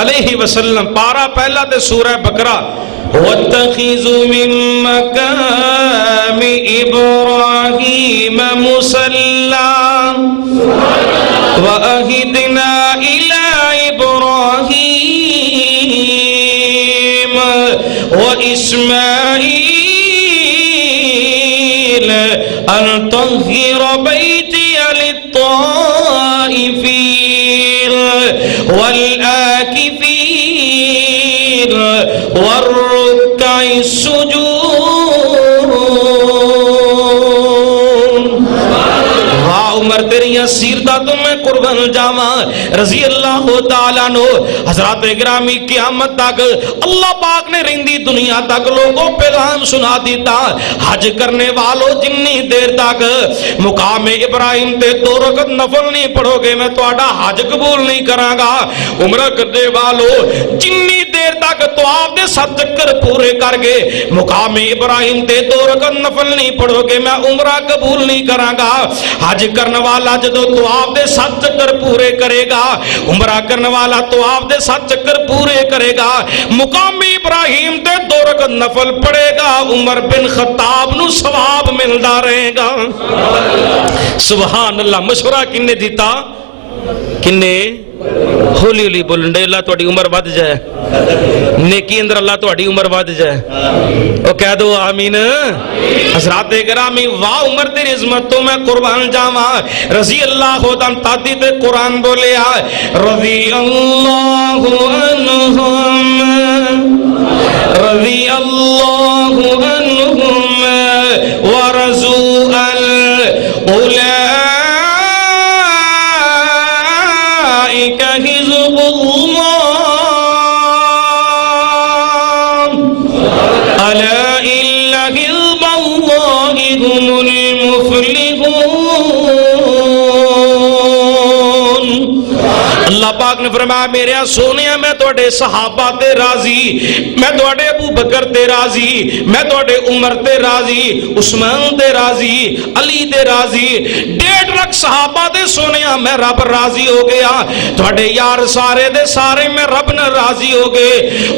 علیہ وسلم. پارا پہلا تے سورہ بقرہ، وَاتَّخِذُوا مِن مَّقَامِ إِبْرَاهِيمَ مُصَلًّى وَأَهِدْنَا إِلَىٰ إِبْرَاهِيمَ وَإِسْمَاعِيلَ أَن طَهِّرَ بَيْتِيَ لِلطَّائِفِينَ والآكفين والركع السجود. واہ عمر تیری سیرتا تو میں قربان جاواں رضی اللہ تعالیٰ عنہ. حضرات گرامی قیامت تک اللہ پاک نے رہندی دنیا تک لوگوں پیغام سنا دیتا، حج کرنے والوں جنی دیر تک مقام ابراہیم تے 2 رکعت نفل نہیں پڑھو گے میں تہاڈا حج قبول نہیں کراں گا. عمرہ کرنے والوں جنی دیر تک طواف دے 7 چکر پورے کر گے مقام ابراہیم تے 2 رکعت نفل نہیں پڑھو گے میں عمرہ قبول نہیں کراں گا. حج کرنے والا جدو طواف دے 7 چکر پورے کرے گا، عمرہ کرنے والا طواف دے 7 چکر پورے کرے گا، مقام ابراہیم تے 2 رکعت نفل پڑھے گا، عمر بن خطاب نو ثواب ملدا رہے گا. سبحان اللہ. مشورہ کنے دیتا؟ کنے؟ ہولی ہولی بولن دے اللہ تہاڈی عمر ود جائے، نیکی اندر اللہ تہاڈی عمر ود جائے. او کہہ دو آمین. حضرات گرامی واہ عمر تیری عظمت تو میں قربان جاواں رضی اللہ تعالی تے قرآن بولیا رضی اللہ عنہم رضی اللہ عنہم ورضوا عنہ اولئک حزب اللہ الا ان حزب اللہ هم المفلحون. اللہ پاک نے فرمایا میرے سونیا میں تواڈے صحابہ تے راضی، میں تواڈے ابو بکر تے راضی، میں تواڈے عمر تے راضی، عثمان تے راضی، علی تے راضی، 1.5 لاکھ صحابہ تے سونیا میں رب راضی ہو گیا. تواڈے یار سارے دے سارے میں رب نہ راضی ہو گئے.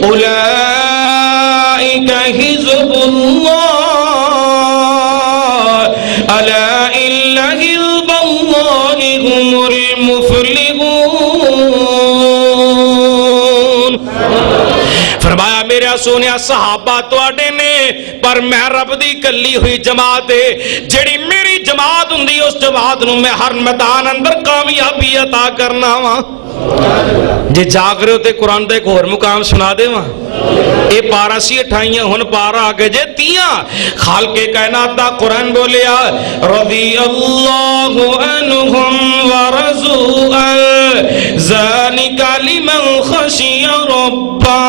اولئک حزب اللہ الا ان حزب اللہ هم المفلحون. فرمایا میرے سونیا صحابہ تواڈے نے پر میں رب دی کلی ہوئی جماعت ہے جڑی میری جماعت ہوندی اس جماعت نو میں ہر میدان اندر کامیابی عطا کرنا وا. جے جاگ رہے ہو تے قرآن دے ایک اور مقام سنا دے وا. اے پارا سی 28 ہن پارا آگے جے 30 خالق کائنات دا قرآن بولیا رضی اللہ عنہم ورضوا عنہ ذالک لمن خشی ربہ.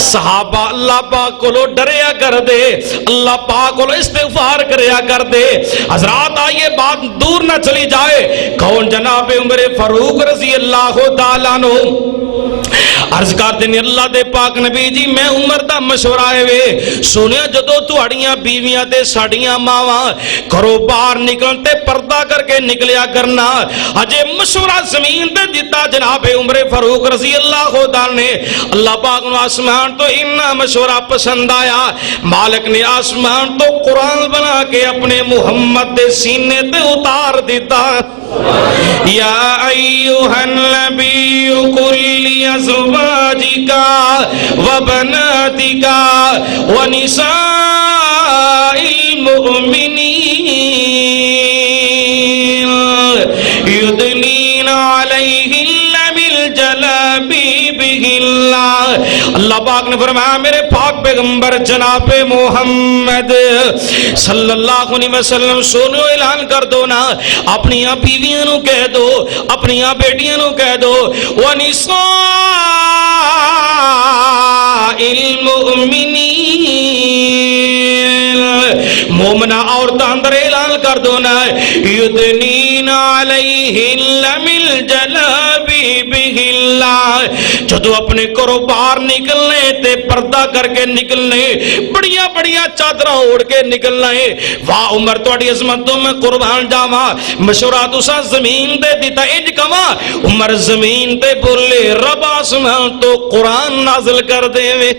صحابہ اللہ پاک کو ڈریا کر دے، اللہ پاک کو استغفار کریا کر دے۔ حضرات آئیے بات دور نہ چلی جائے، کون جناب عمر فاروق رضی اللہ تعالیٰ عنہ عرض کرتے ہیں اللہ دے پاک نبی جی میں عمر دا مشورہ ہے وے سنیا جدو تہاڑیاں بیویاں تے ساڑیاں ماواں گھروں باہر نکلتے پردہ کر کے نکلیا کرنا، اجے مشورہ زمین تے دیتا جناب عمر فاروق رضی اللہ تعالیٰ نے۔ اللہ پاک نے آسمان تو اتنا مشورہ پسند آیا، مالک نے آسمان تو قرآن بنا کے اپنے محمد دے سینے تے اتار دیتا۔ یا ایوہ النبی کل ازواجک وبناتک ونساء المؤمنین یدنین علیہن من جلابیبہن۔ اللہ پاک نے فرمایا میرے پاک پیغمبر جناب محمد صلی اللہ علیہ وسلم سنو اعلان کر دو نا، اپنی بیویاں نو کہہ دو، اپنی بیٹیاں نو کہہ دو وَنِسَاءِ الْمُؤْمِنِينَ، مومنہ عورتاں اندر اعلان کر دو نا یدنین علیہن من جلابیبہن، جدو اپنے گھروں باہر نکلنے تے پردہ کر کے نکلنے، بڑیاں بڑیاں چادرہ اوڑھ کے نکلنے۔ واہ عمر تواڈی عظمتوں میں قربان جاواں، مشورہ تساں زمین دے دیتا انج کواں عمر زمین تے بولے رب آسمان تو قرآن نازل کر دے وے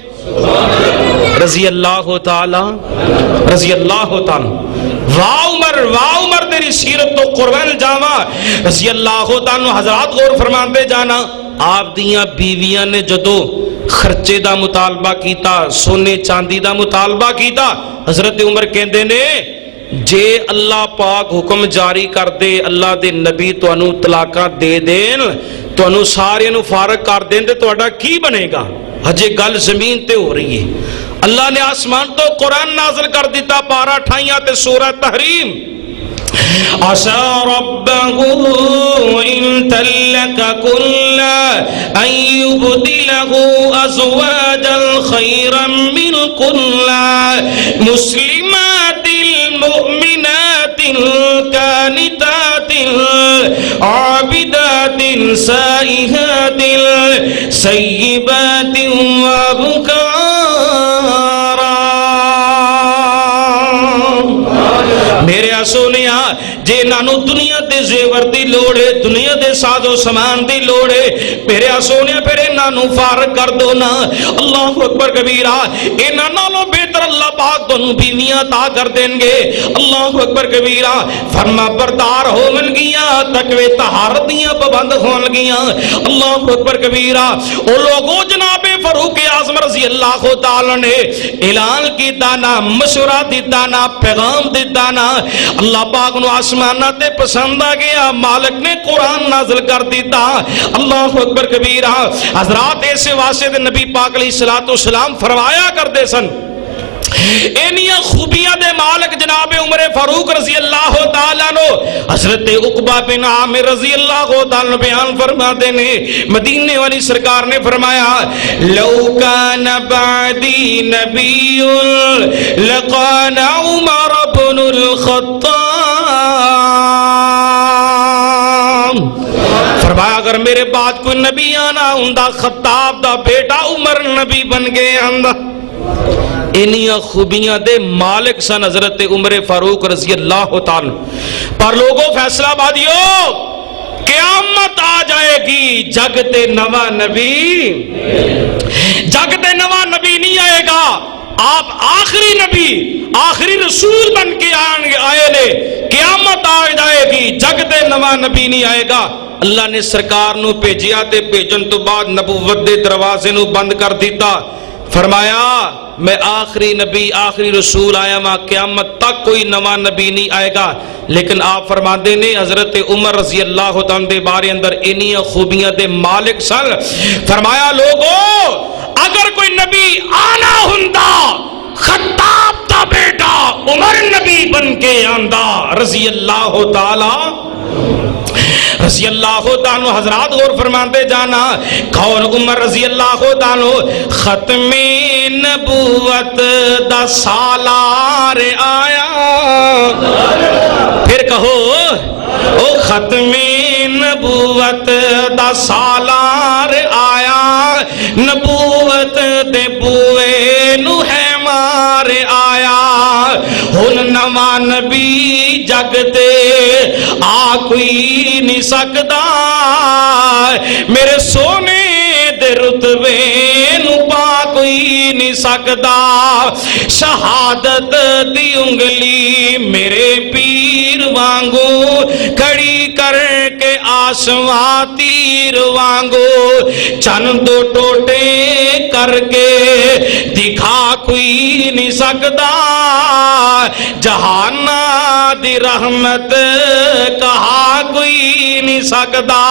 رضی اللہ تعالی رضی اللہ تعالی۔ واہ عمر تیری سیرت تو قربان جاواں رضی اللہ تعالی۔ حضرات غور فرماندے جانا، آپ دیاں بیویاں نے جدو خرچے دا مطالبہ کیتا، سونے چاندی دا مطالبہ کیتا، حضرت عمر کہندے نے جے اللہ پاک حکم جاری کر دے اللہ دے نبی تانوں طلاقاں دے دین، تانوں سارے نو فارغ کر دین تے تہاڈا کی بنے گا؟ ہجے گل زمین تے ہو رہی ہے، اللہ نے آسمان تو قرآن نازل کر دیتا، 12 ٹھائیاں تے سورہ تحریم۔ عَسَى رَبَّهُ إِن طَلَّقَ كُلَّ أَن يُبْدِلَهُ أَزْوَاجًا خَيْرًا مِّنكُنَّ مُسْلِمَاتٍ مُؤْمِنَاتٍ قَانِتَاتٍ عَابِدَاتٍ سَائِحَاتٍ سَيِّبَاتٍ وَأَبْكَارٍ۔ میرے سونیا جے نانو دنیا دے زیور دی لوڑے، دنیا دے ساز و سامان دی لوڑے، میرے سونیا پھر نانو فارغ کر دو نا۔ اللہ اکبر کبیرہ، اینا نالو بہتر اللہ پاک دونوں بیویاں تا کر دیں گے۔ اللہ اکبر کبیرہ، فرما بردار ہو من گیا تقوی طہارت دیاں پابند ہون گیا۔ اللہ اکبر کبیرہ، او لوگوں جناب فاروق اعظم رضی اللہ تعالی نے اعلان کی دانا، مشورہ دی دانا، پیغام دی دانا، اللہ پاک نو آسمانہ تے پسند آ گیا، مالک نے قرآن نازل کر دیتا۔ اللہ اکبر کبیرہ۔ حضرات ایسے واسطے نبی پاک علیہ السلام فرمایا کرتے سن، اینیاں خوبیاں دے مالک جناب عمر فاروق رضی اللہ تعالیٰ عنہ حضرت عقبہ بن عامر رضی اللہ تعالیٰ عنہ بیان فرماتے نے، مدینے والی سرکار نے فرمایا لو کان بعدی نبی لقان عمر بن الخطاب، فرمایا اگر میرے بعد کوئی نبی آنا ہوندا خطاب دا بیٹا عمر نبی بن گئے آندا۔ انہیاں خوبیاں دے مالک سن حضرت عمر فاروق رضی اللہ تعالی۔ پر لوگوں فیصلہ بادیو، قیامت آ جائے گی جگ تے نواں نبی، جگ تے نواں نبی نہیں آئے گا، آپ آخری نبی آخری رسول بن کے آئے لے، قیامت آ جائے گی جگ تے نواں نبی نہیں آئے گا۔ اللہ نے سرکار نو بھیجیا تے بھیجن تو بعد نبوت دے دروازے نو بند کر دیتا، فرمایا میں آخری نبی آخری رسول آیا ماں، قیامت تک کوئی نواں نبی نہیں آئے گا۔ لیکن آپ فرماندے نے حضرت عمر رضی اللہ تعالیٰ دے بارے اندر انہی خوبیاں دے مالک سن، فرمایا لوگوں اگر کوئی نبی آنا ہوندا خطاب دا بیٹا عمر نبی بن کے آندا رضی اللہ تعالی۔ رضی اللہ تعالیٰ حضرات غور فرماتے جانا کون عمر رضی اللہ تعالیٰ ختم نبوت دا سالار آیا پھر کہو او ختم نبوت دا سالار آیا نبوت دے بوئے نو ہے مار آیا ہن نواں نبی جگ تے آ کوئی نہیں سکدا میرے سونے دے رتبے نو پا کوئی نہیں سکدا شہادت دی انگلی میرے پیر وانگو کھڑی کر کے آسمان تیر وانگو چند دو ٹوٹے کر کے دکھا کوئی نہیں سکدا جہانا دی رحمت کہا کوئی نہیں سکدا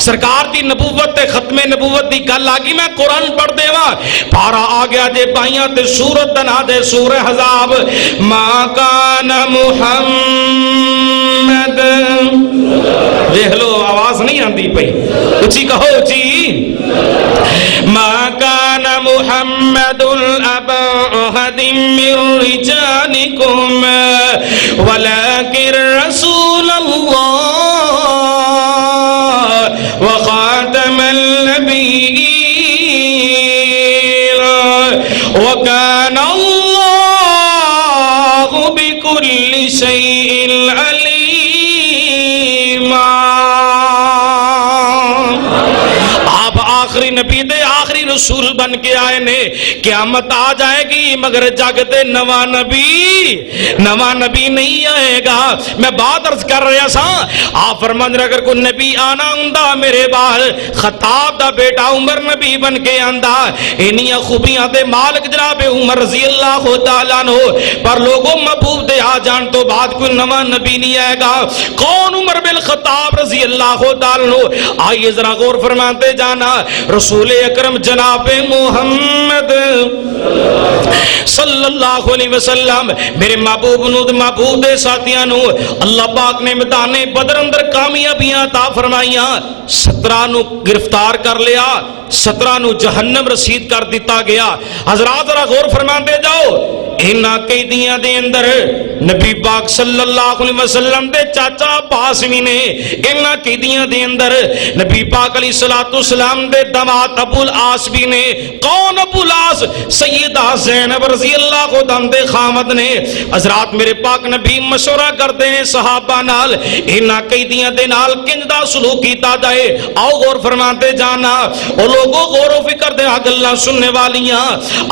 سرکار دی نبوت تے ختم نبوت دی گل آگی میں قرآن پڑھ دے وا پارا آ گیا جے بائیاں تے سورت دنا دے سورہ حزاب ما کان محمد دیکھ لو آواز نہیں آندی پئی اچھی کہو اچھی ما کان محمد ابا احد من رجالکم ولكن رسول اللہ وخاتم النبیین وكان الله بكل شيء عليما آپ آخری نبی دے آخری رسول بن کے آئے نے قیامت آ جائے گی مگر جگ دے نواں نبی نہیں آئے گا میں بات عرض کر رہا سا آپ فرمان اگر کوئی نبی آنا ہوندا میرے بعد خطاب دا بیٹا عمر نبی بن کے آندا انہیاں خوبیاں دے مالک جناب عمر رضی اللہ تعالیٰ عنہ پر لوگوں محبوب دے آ جان تو بعد کوئی نواں نبی نہیں آئے گا کون عمر بن خطاب رضی اللہ تعالیٰ عنہ آئیے ذرا غور فرماتے جانا رسول اکرم جناب محمد صلی اللہ علیہ وسلم میرے محبوب نو محبوب دے ساتھیاں نو اللہ پاک نے میدان بدر اندر کامیابیاں عطا فرمائیاں 17 نو گرفتار کر لیا 17 نو جہنم رسید کر دیتا گیا حضرات ذرا غور فرماتے جاؤ انہاں قیدیاں دے اندر نبی پاک صلی اللہ علیہ وسلم دے چاچا عباس بھی نے انہاں قیدیاں دے اندر نبی پاک علیہ السلام دے داماد ابو العاص بھی نے کون ابو العاص سیدہ زینب رضی اللہ عنہا دے خامد نے حضرات میرے پاک نبی مشورہ کرتے ہیں صحابہ نال انہاں قیدیاں دے نال کنجدہ سلوک کیتا جائے آؤ غور فرماتے جانا او لوگوں غور و فکر دے گلاں سننے والیاں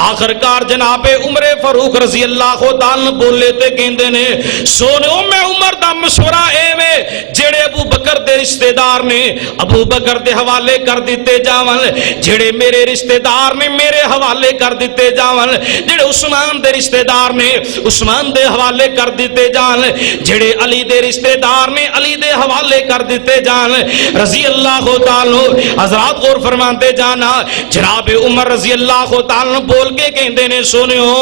آخرکار جناب عمر فاروق رضی اللہ تعالیٰ بولے تے کہندے نے سونو میں عمر دا مشورہ اے وے جڑے ابو بکر دے رشتہ دار نے ابو بکر دے حوالے کر دیتے جاون جڑے میرے رشتہ دار نے میرے حوالے کر دیتے جاون جڑے عثمان دے رشتہ دار نے عثمان دے حوالے کر دیتے جان جڑے علی دے رشتہ دار نے علی دے حوالے کر دیتے جان رضی اللہ تعالیٰ حضرات غور فرماتے جانا جناب عمر رضی اللہ تعالیٰ بول کے کہندے نے سونیو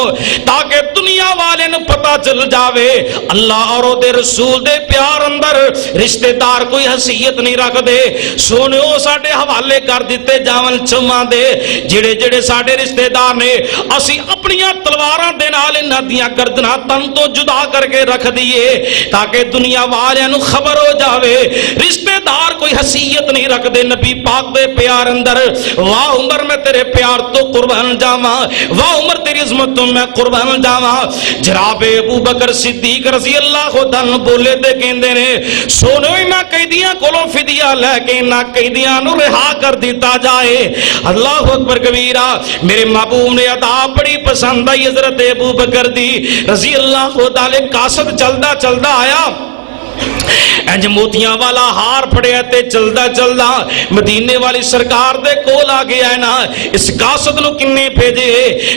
تاکہ دنیا والے نو پتہ چل جاوے اللہ اور دے رسول دے پیار اندر رشتہ دار کوئی حیثیت نہیں رکھ دے سونیو ساڈے حوالے کر دیتے جاون چماں دے جڑے جڑے ساڈے رشتہ دار نے اسی اپنیاں تلواراں دے نال انہاں دیاں گردناں تن تو جدا کر کے رکھ دیے تاکہ دنیا والے نو خبر ہو جاوے رشتہ دار کوئی حیثیت نہیں رکھ دے نبی پاک دے پیار اندر واہ عمر میں تیرے پیار تو قربان جاواں واہ عمر تیری عظمت تو میں قربان جاواں جناب ابو بکر صدیق رضی اللہ عنہ بولے تے کہندے نے سونو انہاں قیدیاں کولوں فدیہ لے کے انہاں قیدیاں نو رہا کر دیتا جائے اللہ اکبر کبیرہ میرے محبوب نے ادا بڑی پسند آئی حضرت ابو بکر دی رضی اللہ تعالی قاصد چلدا آیا انج موتیاں والا ہار پڑیا تے چلدا چلدا مدینے والی سرکار دے کول آ گیا ہے نا اس قاصد نو کنے بھیجے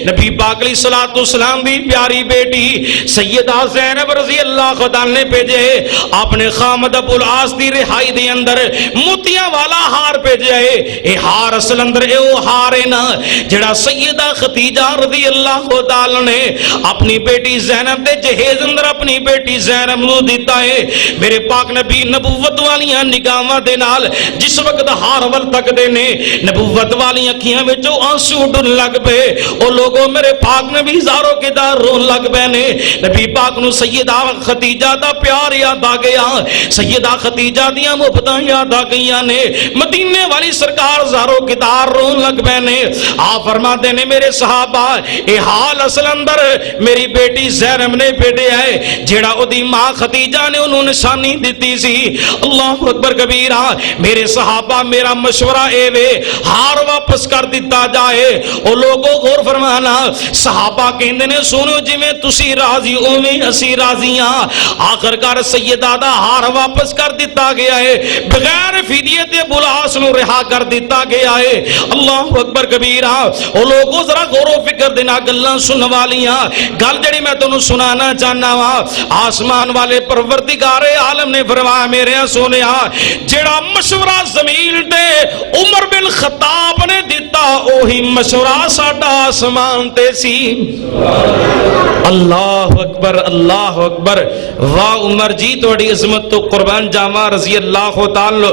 نبی پاک علیہ الصلوۃ والسلام دی پیاری بیٹی سیدہ زینب رضی اللہ عنہا نے بھیجے اپنے خامد ابو العاص دی رہائی دے اندر موتیاں والا ہار بھیجا ہے اے ہار اصل اندر اے او ہار ہے نا جڑا سیدہ خدیجہ رضی اللہ تعالی نے اپنی بیٹی زینب دے جہیز اندر اپنی بیٹی زینب نو دیتا ہے میرے پاک نبی نبوت والیاں نگاہاں دے نال جس وقت ہار ول تکدے نے نبوت والی اکھیاں وچوں آنسو ڈر لگ پے او لوگوں میرے پاک نبی زارو کے دار رون لگ پے نے نبی پاک نو سیدہ خدیجہ دا پیار یاد آ گیا سیدہ خدیجہ دیاں محبتاں یاد آ گئیاں نے مدینے والی سرکار زارو کے دار رون لگ پے نے آپ فرماتے نے میرے صحابہ اے حال اصل اندر میری بیٹی زینب نے بیٹے ہے جیڑا او دی ماں خدیجہ نے انہوں نشانی دیتی سی اللہ اکبر کبیرہ میرے صحابہ میرا مشورہ اے وے ہار واپس کر دیتا جائے او لوگوں غور فرمانا صحابہ کہندے نے سنو جی میں تسی راضی اویں اسی راضیاں آخر کار سیدہ دا ہار واپس کر دیتا گیا ہے بغیر فدیت بلاس نو رہا کر دیتا گیا ہے اللہ اکبر کبیرہ او لوگوں ذرا غور و فکر دینا گلاں سن والیاں گل جڑی میں تانوں سنانا چاہنا وا آسمان والے پروردگار عالم نے فرمایا میرے سونیا جڑا مشورہ زمین تے عمر بن خطاب نے دیتا اوہی مشورہ ساڈا آسمان تے سی اللہ اکبر واہ عمر جی توڑی عظمت تو قربان جاواں رضی اللہ تعالی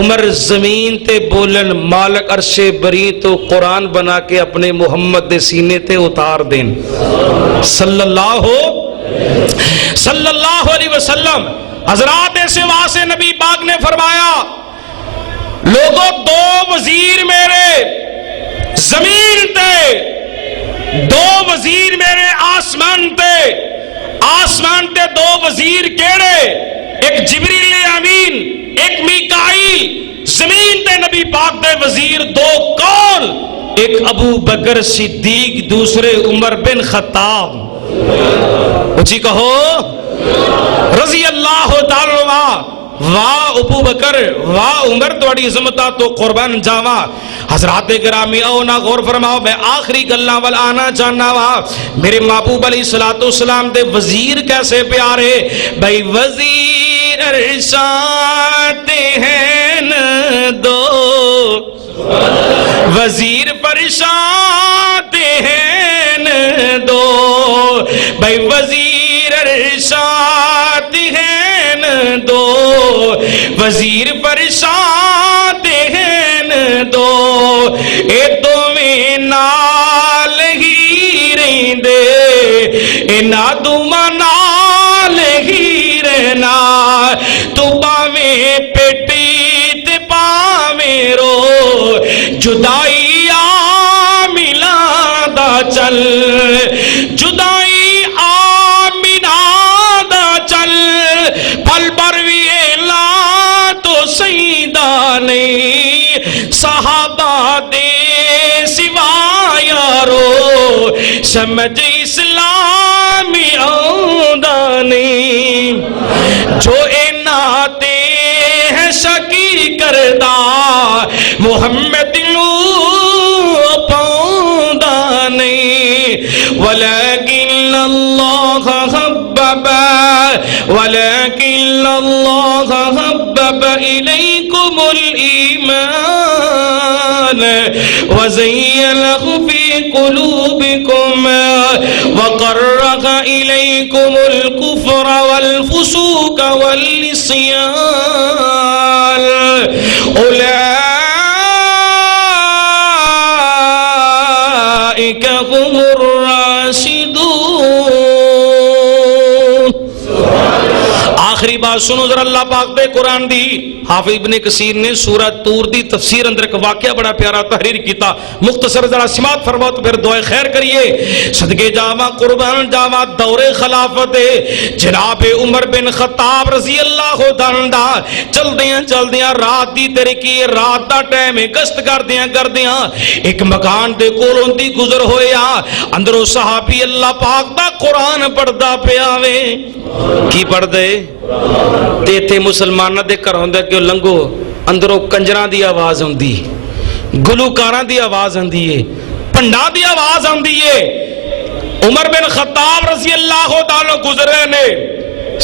عمر زمین تے بولن مالک عرش بری تو قرآن بنا کے اپنے محمد دے سینے تے اتار دیں صلی اللہ علیہ وسلم حضرات ایسے واسے نبی پاک نے فرمایا لوگوں دو وزیر میرے زمین تے دو وزیر میرے آسمان تے دو وزیر کیڑے ایک جبریل امین ایک میکائیل زمین تے نبی پاک دے وزیر دو کون ایک ابو بکر صدیق دوسرے عمر بن خطاب اچھی کہو رضی اللہ تعالی واہ ابو بکر واہ عمر توڑی عظمتہ تو قربان جاوا حضرات گرامی او نہ غور فرماؤ میں آخری گلہ وال آنا چاہنا وا میرے محبوب علیہ السلام دے وزیر کیسے پیارے بھائی وزیر ارشاد ہیں دو وزیر پرشاد ہیں دو بھائی وزیر ارشاد ہیں دو وزیر پرشاد ہیں دو اے دو میں نال ہی رہندے اے نادوما نال ہی رہنا تو پاویں پیٹی تے پاویں رو جدائی آ ملا دا چل جدائی آ ملا دا چل پل بروی لا تو سیدہ نہیں صحابہ دے سوا یارو سمجھ اسلامی آدھا نہیں جو ناتے ہیں شکی کردہ محمد نو پاؤندہ نہیں ولیکن اللہ حبب الیکم الایمان وزینہ فی قلوبکم وقرق الیکم الکفر والفسوق والعصیان اولئک هم الراشدون آخری بات سنو ذرا اللہ پاک دے قرآن دی حافظ ابن کثیر نے سورہ طور دی تفسیر اندر ایک واقعہ بڑا پیارا تحریر کیتا مختصر ذرا سماعت فرماؤ تو پھر دعائے خیر کریے صدقے جاواں قربان جاواں دور خلافت جناب عمر بن خطاب رضی اللہ عنہ چلدیاں رات دی ترکی رات دا ٹائم گشت کردیاں ایک مکان دے کولوں دی گزر ہویا اندروں صحابی اللہ پاک دا قرآن پڑھدا پیا وے کی پڑھ دے تے مسلمانہ دے کر ہوندے کہ لنگو اندروں کنجراں دی آواز ہوندی گلوکاراں دی آواز ہوندی ہے پنڈا دی آواز ہوندی ہے عمر بن خطاب رضی اللہ تعالی گزرے نے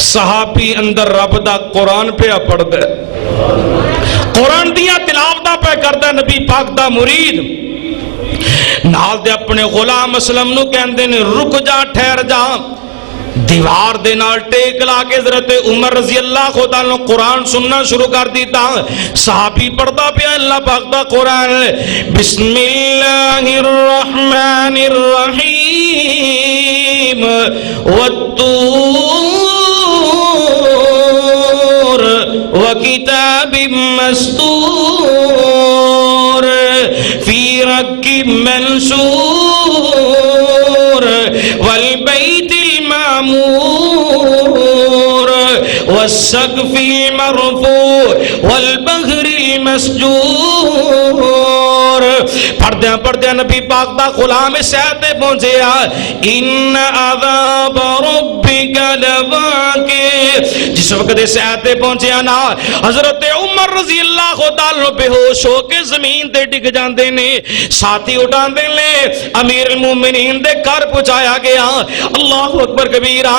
صحابی اندر رب دا قرآن پہ پڑھ دے قرآن دیا تلاوتاں پہ کردا نبی پاک دا مرید نال دے اپنے غلام اسلم نو کہندے نے رک جا ٹھہر جا دیوار دے نال ٹیک لا کے حضرت عمر رضی اللہ خدا عنہ قرآن سننا شروع کر دیتا. صحابی پڑھتا پیا اللہ پاک دا قرآن. بسم اللہ الرحمن الرحیم والطور وکتاب مستور فی رق منشور والبیت المعمور والسقف المرفوع والبحر المسجور. پڑھدیاں نبی پاک دا غلام اس آیت تے پہنچیا. ان عذاب ربک لواقع. جس وقت اس آیت تے پہنچیا نا حضرت عمر رضی اللہ تعالی بے ہوش ہو کے زمین تے ڈگ جاندے نے. ساتھی اٹھاندے نے امیر المومنین دے گھر پہنچایا گیا. اللہ اکبر کبیرہ.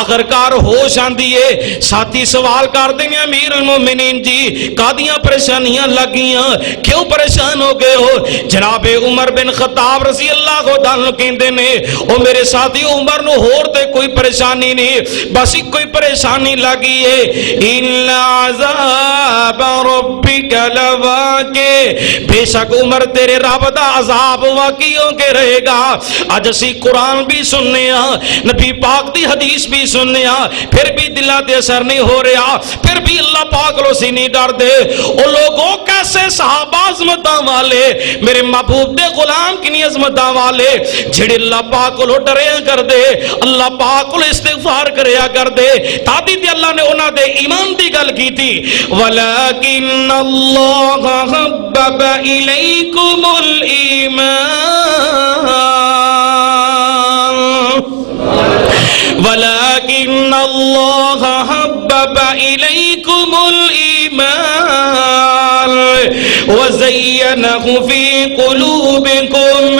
آخرکار ہوش آندی ہے. ساتھی سوال کردے نے امیر المومنین جی کادیاں پریشانیاں لگیاں کیوں پریشان ہو گئے ہو؟ جناب عمر بن خطاب رضی اللہ عنہ کہندے نے او میرے ساتھی عمر نو ہور تے کوئی پریشانی نہیں بس ایک کوئی پریشانی لگی ہے. ان عذاب ربک لواقع. بے شک عمر تیرے رب دا عذاب واقعی ہو کے رہے گا. اج اسی قرآن بھی سننے ہاں نبی پاک دی حدیث بھی سننے ہاں پھر بھی دلاں تے اثر نہیں ہو رہا. پھر بھی اللہ پاک لو سی نہیں ڈر دے. او لوگوں کیسے صحابہ عظمتاں والے میرے محبوب دے غلام کنی عظمتاں والے جڑے اللہ پاک لو ڈریا کر دے اللہ پاک لو استغفار کریا کر دے. تادی تے اللہ نے انہاں دے ایمان دی گل کی تھی. ولیکن اللہ حبب الیکم الایمان ولیکن اللہ حبب الیکم الایمان وزینہ فی قلوبکم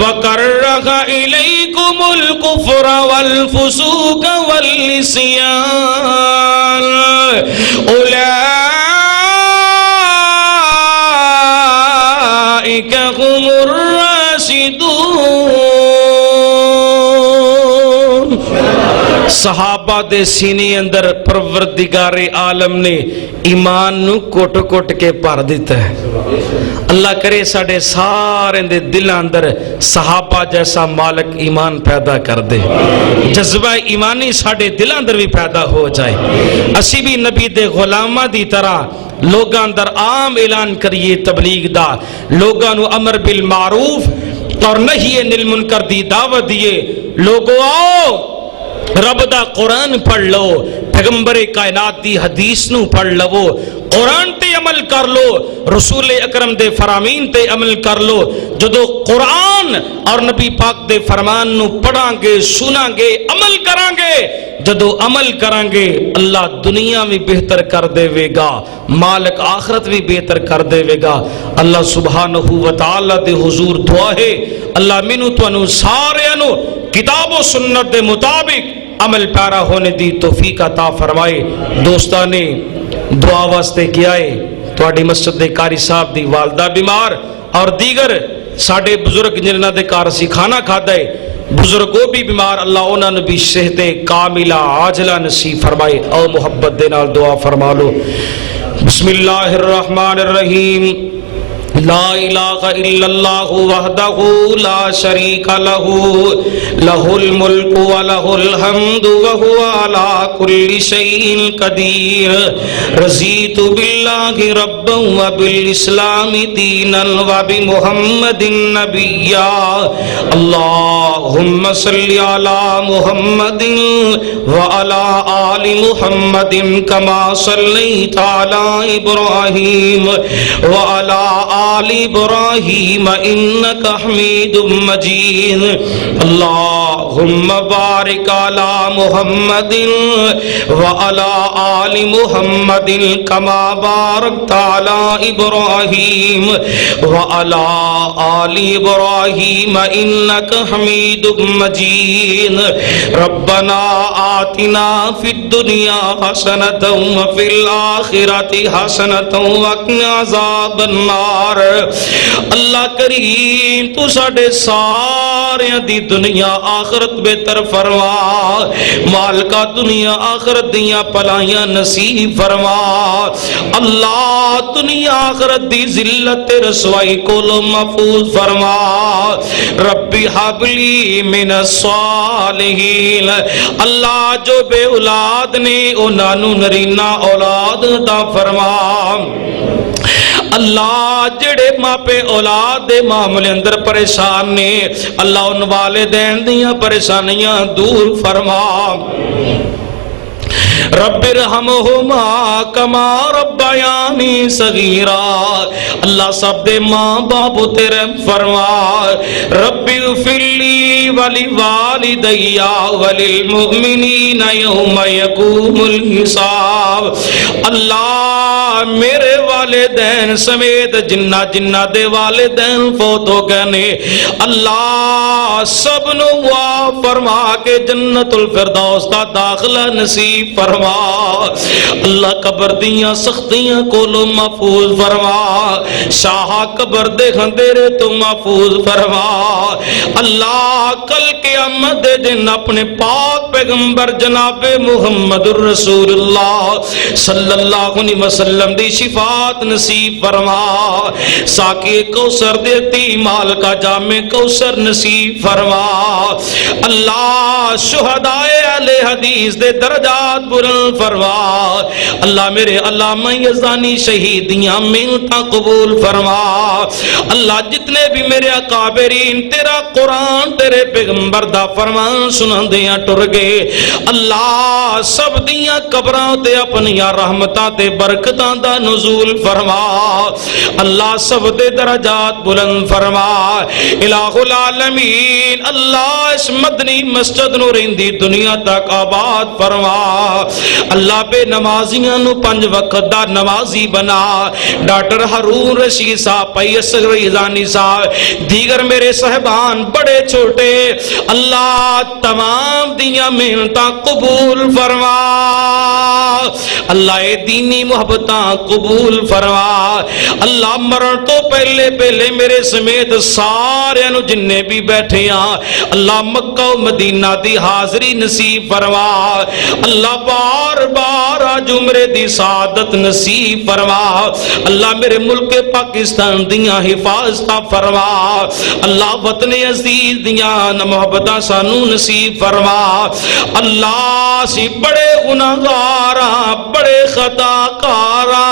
وکرہ الیکم الکفر والفسوق والعصیان اولئک هم الراشدون. صحابہ دے سینے اندر پروردگار عالم نے ایمان نو کوٹ کوٹ کے پار دیتا ہے. اللہ کرے ساڑے سارے دے دل اندر صحابہ جیسا مالک ایمان پیدا کر دے. جذبہ ایمانی ساڑے دل اندر بھی پیدا ہو جائے. اسی بھی نبی دے غلامہ دی طرح لوگاں اندر عام اعلان کریے تبلیغ دا. لوگاں نو امر بالمعروف اور نہی عن المنکر دی دعوت دیے. لوگوں آؤ رب دا قرآن پڑھ لو پیغمبر کائنات دی حدیث نو پڑھ لو قرآن تے عمل کر لو رسول اکرم دے فرامین تے عمل کر لو. جدو قرآن اور نبی پاک دے فرمان نو پڑھاں گے سناں گے عمل کراں گے جدو عمل کریں گے اللہ دنیا بھی بہتر کر دے گا مالک آخرت بھی بہتر کر دے گا. اللہ سبحانہ و تعالی دے حضور دعا ہے اللہ منو تو انو سارے انو کتاب و سنت دے مطابق عمل پیرا ہونے دی توفیق عطا فرمائے. دوستانے دعا واسطے کیا ہے تو اڈی مسجد دے کاری صاحب دی والدہ بیمار اور دیگر ساڑھے بزرگ جنہاں دے کار سی کھانا کھا دے بزرگوں بھی بیمار اللہ انہاں نے بھی صحت کاملہ عاجلہ نصیب فرمائے. او محبت دے نال دعا فرما لو. بسم اللہ الرحمن الرحیم. لا الہ الا اللہ وحدہ لا شریک لہ لہ الملک ولہ الحمد وہو علی کل شیء قدیر. رضیت باللہ ربا وبالاسلام دینا وبمحمد نبیا. اللہم صلی علی محمد وعلی آل محمد کما صلیت علی ابراہیم وعلی آل ابراہیم انکا حمید مجید. اللہم بارک علی محمد وعلی آل محمد کما بارکت علی ابراہیم وعلی آل ابراہیم انکا حمید مجید. ربنا آتنا فی الدنیا حسنة وفی الآخرة حسنة وقنا عذاب النار. کر اللہ کریم تو ساڈے ساریاں دی دنیا آخرت بہتر فرما مالکا دنیا آخرت دیاں پلائیاں نصیب فرما اللہ دنیا آخرت دی ذلت رسوائی کولو محفوظ فرما ربی حبلی من الصالحین اللہ جو بے اولاد نے انہاں نو نرینہ اولاد عطا فرما اللہ جڑے ماں پہ اولاد دے معاملے اندر پریشان نے اللہ ان والدین دیاں پریشانیاں دور فرما رب ارحمہما کما ربیانی صغیرا اللہ سب دے ماں باپ تیرے فرما رب اغفر لی ولی والدی وللمؤمنین یوم یقوم الحساب اللہ میرے والدین سمیت جنہ جنہ دے والدین فوت ہو گئے نے اللہ سب نو معاف فرما کے جنت الفردوس دا داخلہ نصیب فرما اللہ قبر دیاں سختیاں کولو محفوظ فرما شاہ قبر دے خندیرے تو محفوظ فرما اللہ کل قیامت دے دن اپنے پاک پیغمبر جناب محمد الرسول اللہ صلی اللہ علیہ وسلم دی شفاعت نصیب فرما ساکی کوثر دیتی مال کا جامع کوثر نصیب فرما اللہ شہدائے اہل حدیث دے درجات بلند فرما اللہ میرے علامہ یزدانی شہیدیاں منتاں قبول فرما اللہ جتنے بھی میرے اکابرین تیرا قرآن تیرے پیغمبر دا فرمان سنن دیاں ٹر گئے اللہ سب دیاں قبراں تے اپنی رحمتاں تے برکتاں دا نزول فرما اللہ سب دے درجات بلند فرما الہ العالمین اللہ اس مدنی مسجد نو رہندی دنیا تک آباد فرما اللہ بے نمازیاں نو 5 وقت دا نمازی بنا ڈاکٹر ہارون رشید صاحب پائی اصغر ریزانی صاحب دیگر میرے صاحبان بڑے چھوٹے اللہ تمام دیاں محنتاں قبول فرما اللہ دینی محبتاں قبول فرما اللہ مرن تو پہلے پہلے میرے سمیت سارے نو جننے بھی بیٹھے ہیں اللہ مکہ و مدینہ دی حاضری نصیب فرما اللہ بار بار آج عمرے دی سعادت نصیب فرما اللہ میرے ملک پاکستان دیاں حفاظتاں فرما اللہ وطن عزیز دیاں محبتاں سانو نصیب فرما اللہ سی بڑے گناہگاراں بڑے خطاکاراں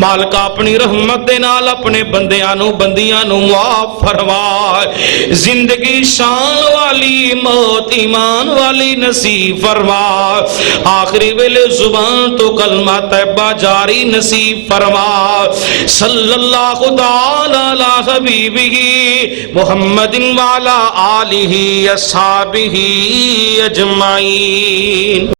مالکا اپنی رحمت دے نال اپنے بندیاں نو معاف فرما زندگی شان والی موت ایمان والی نصیب فرما آخری ویلے زبان تو کلمہ طیبہ جاری نصیب فرما صلی اللہ تعالی علی حبیبہ محمد وعلی آلہ اصحابہ اجمعین.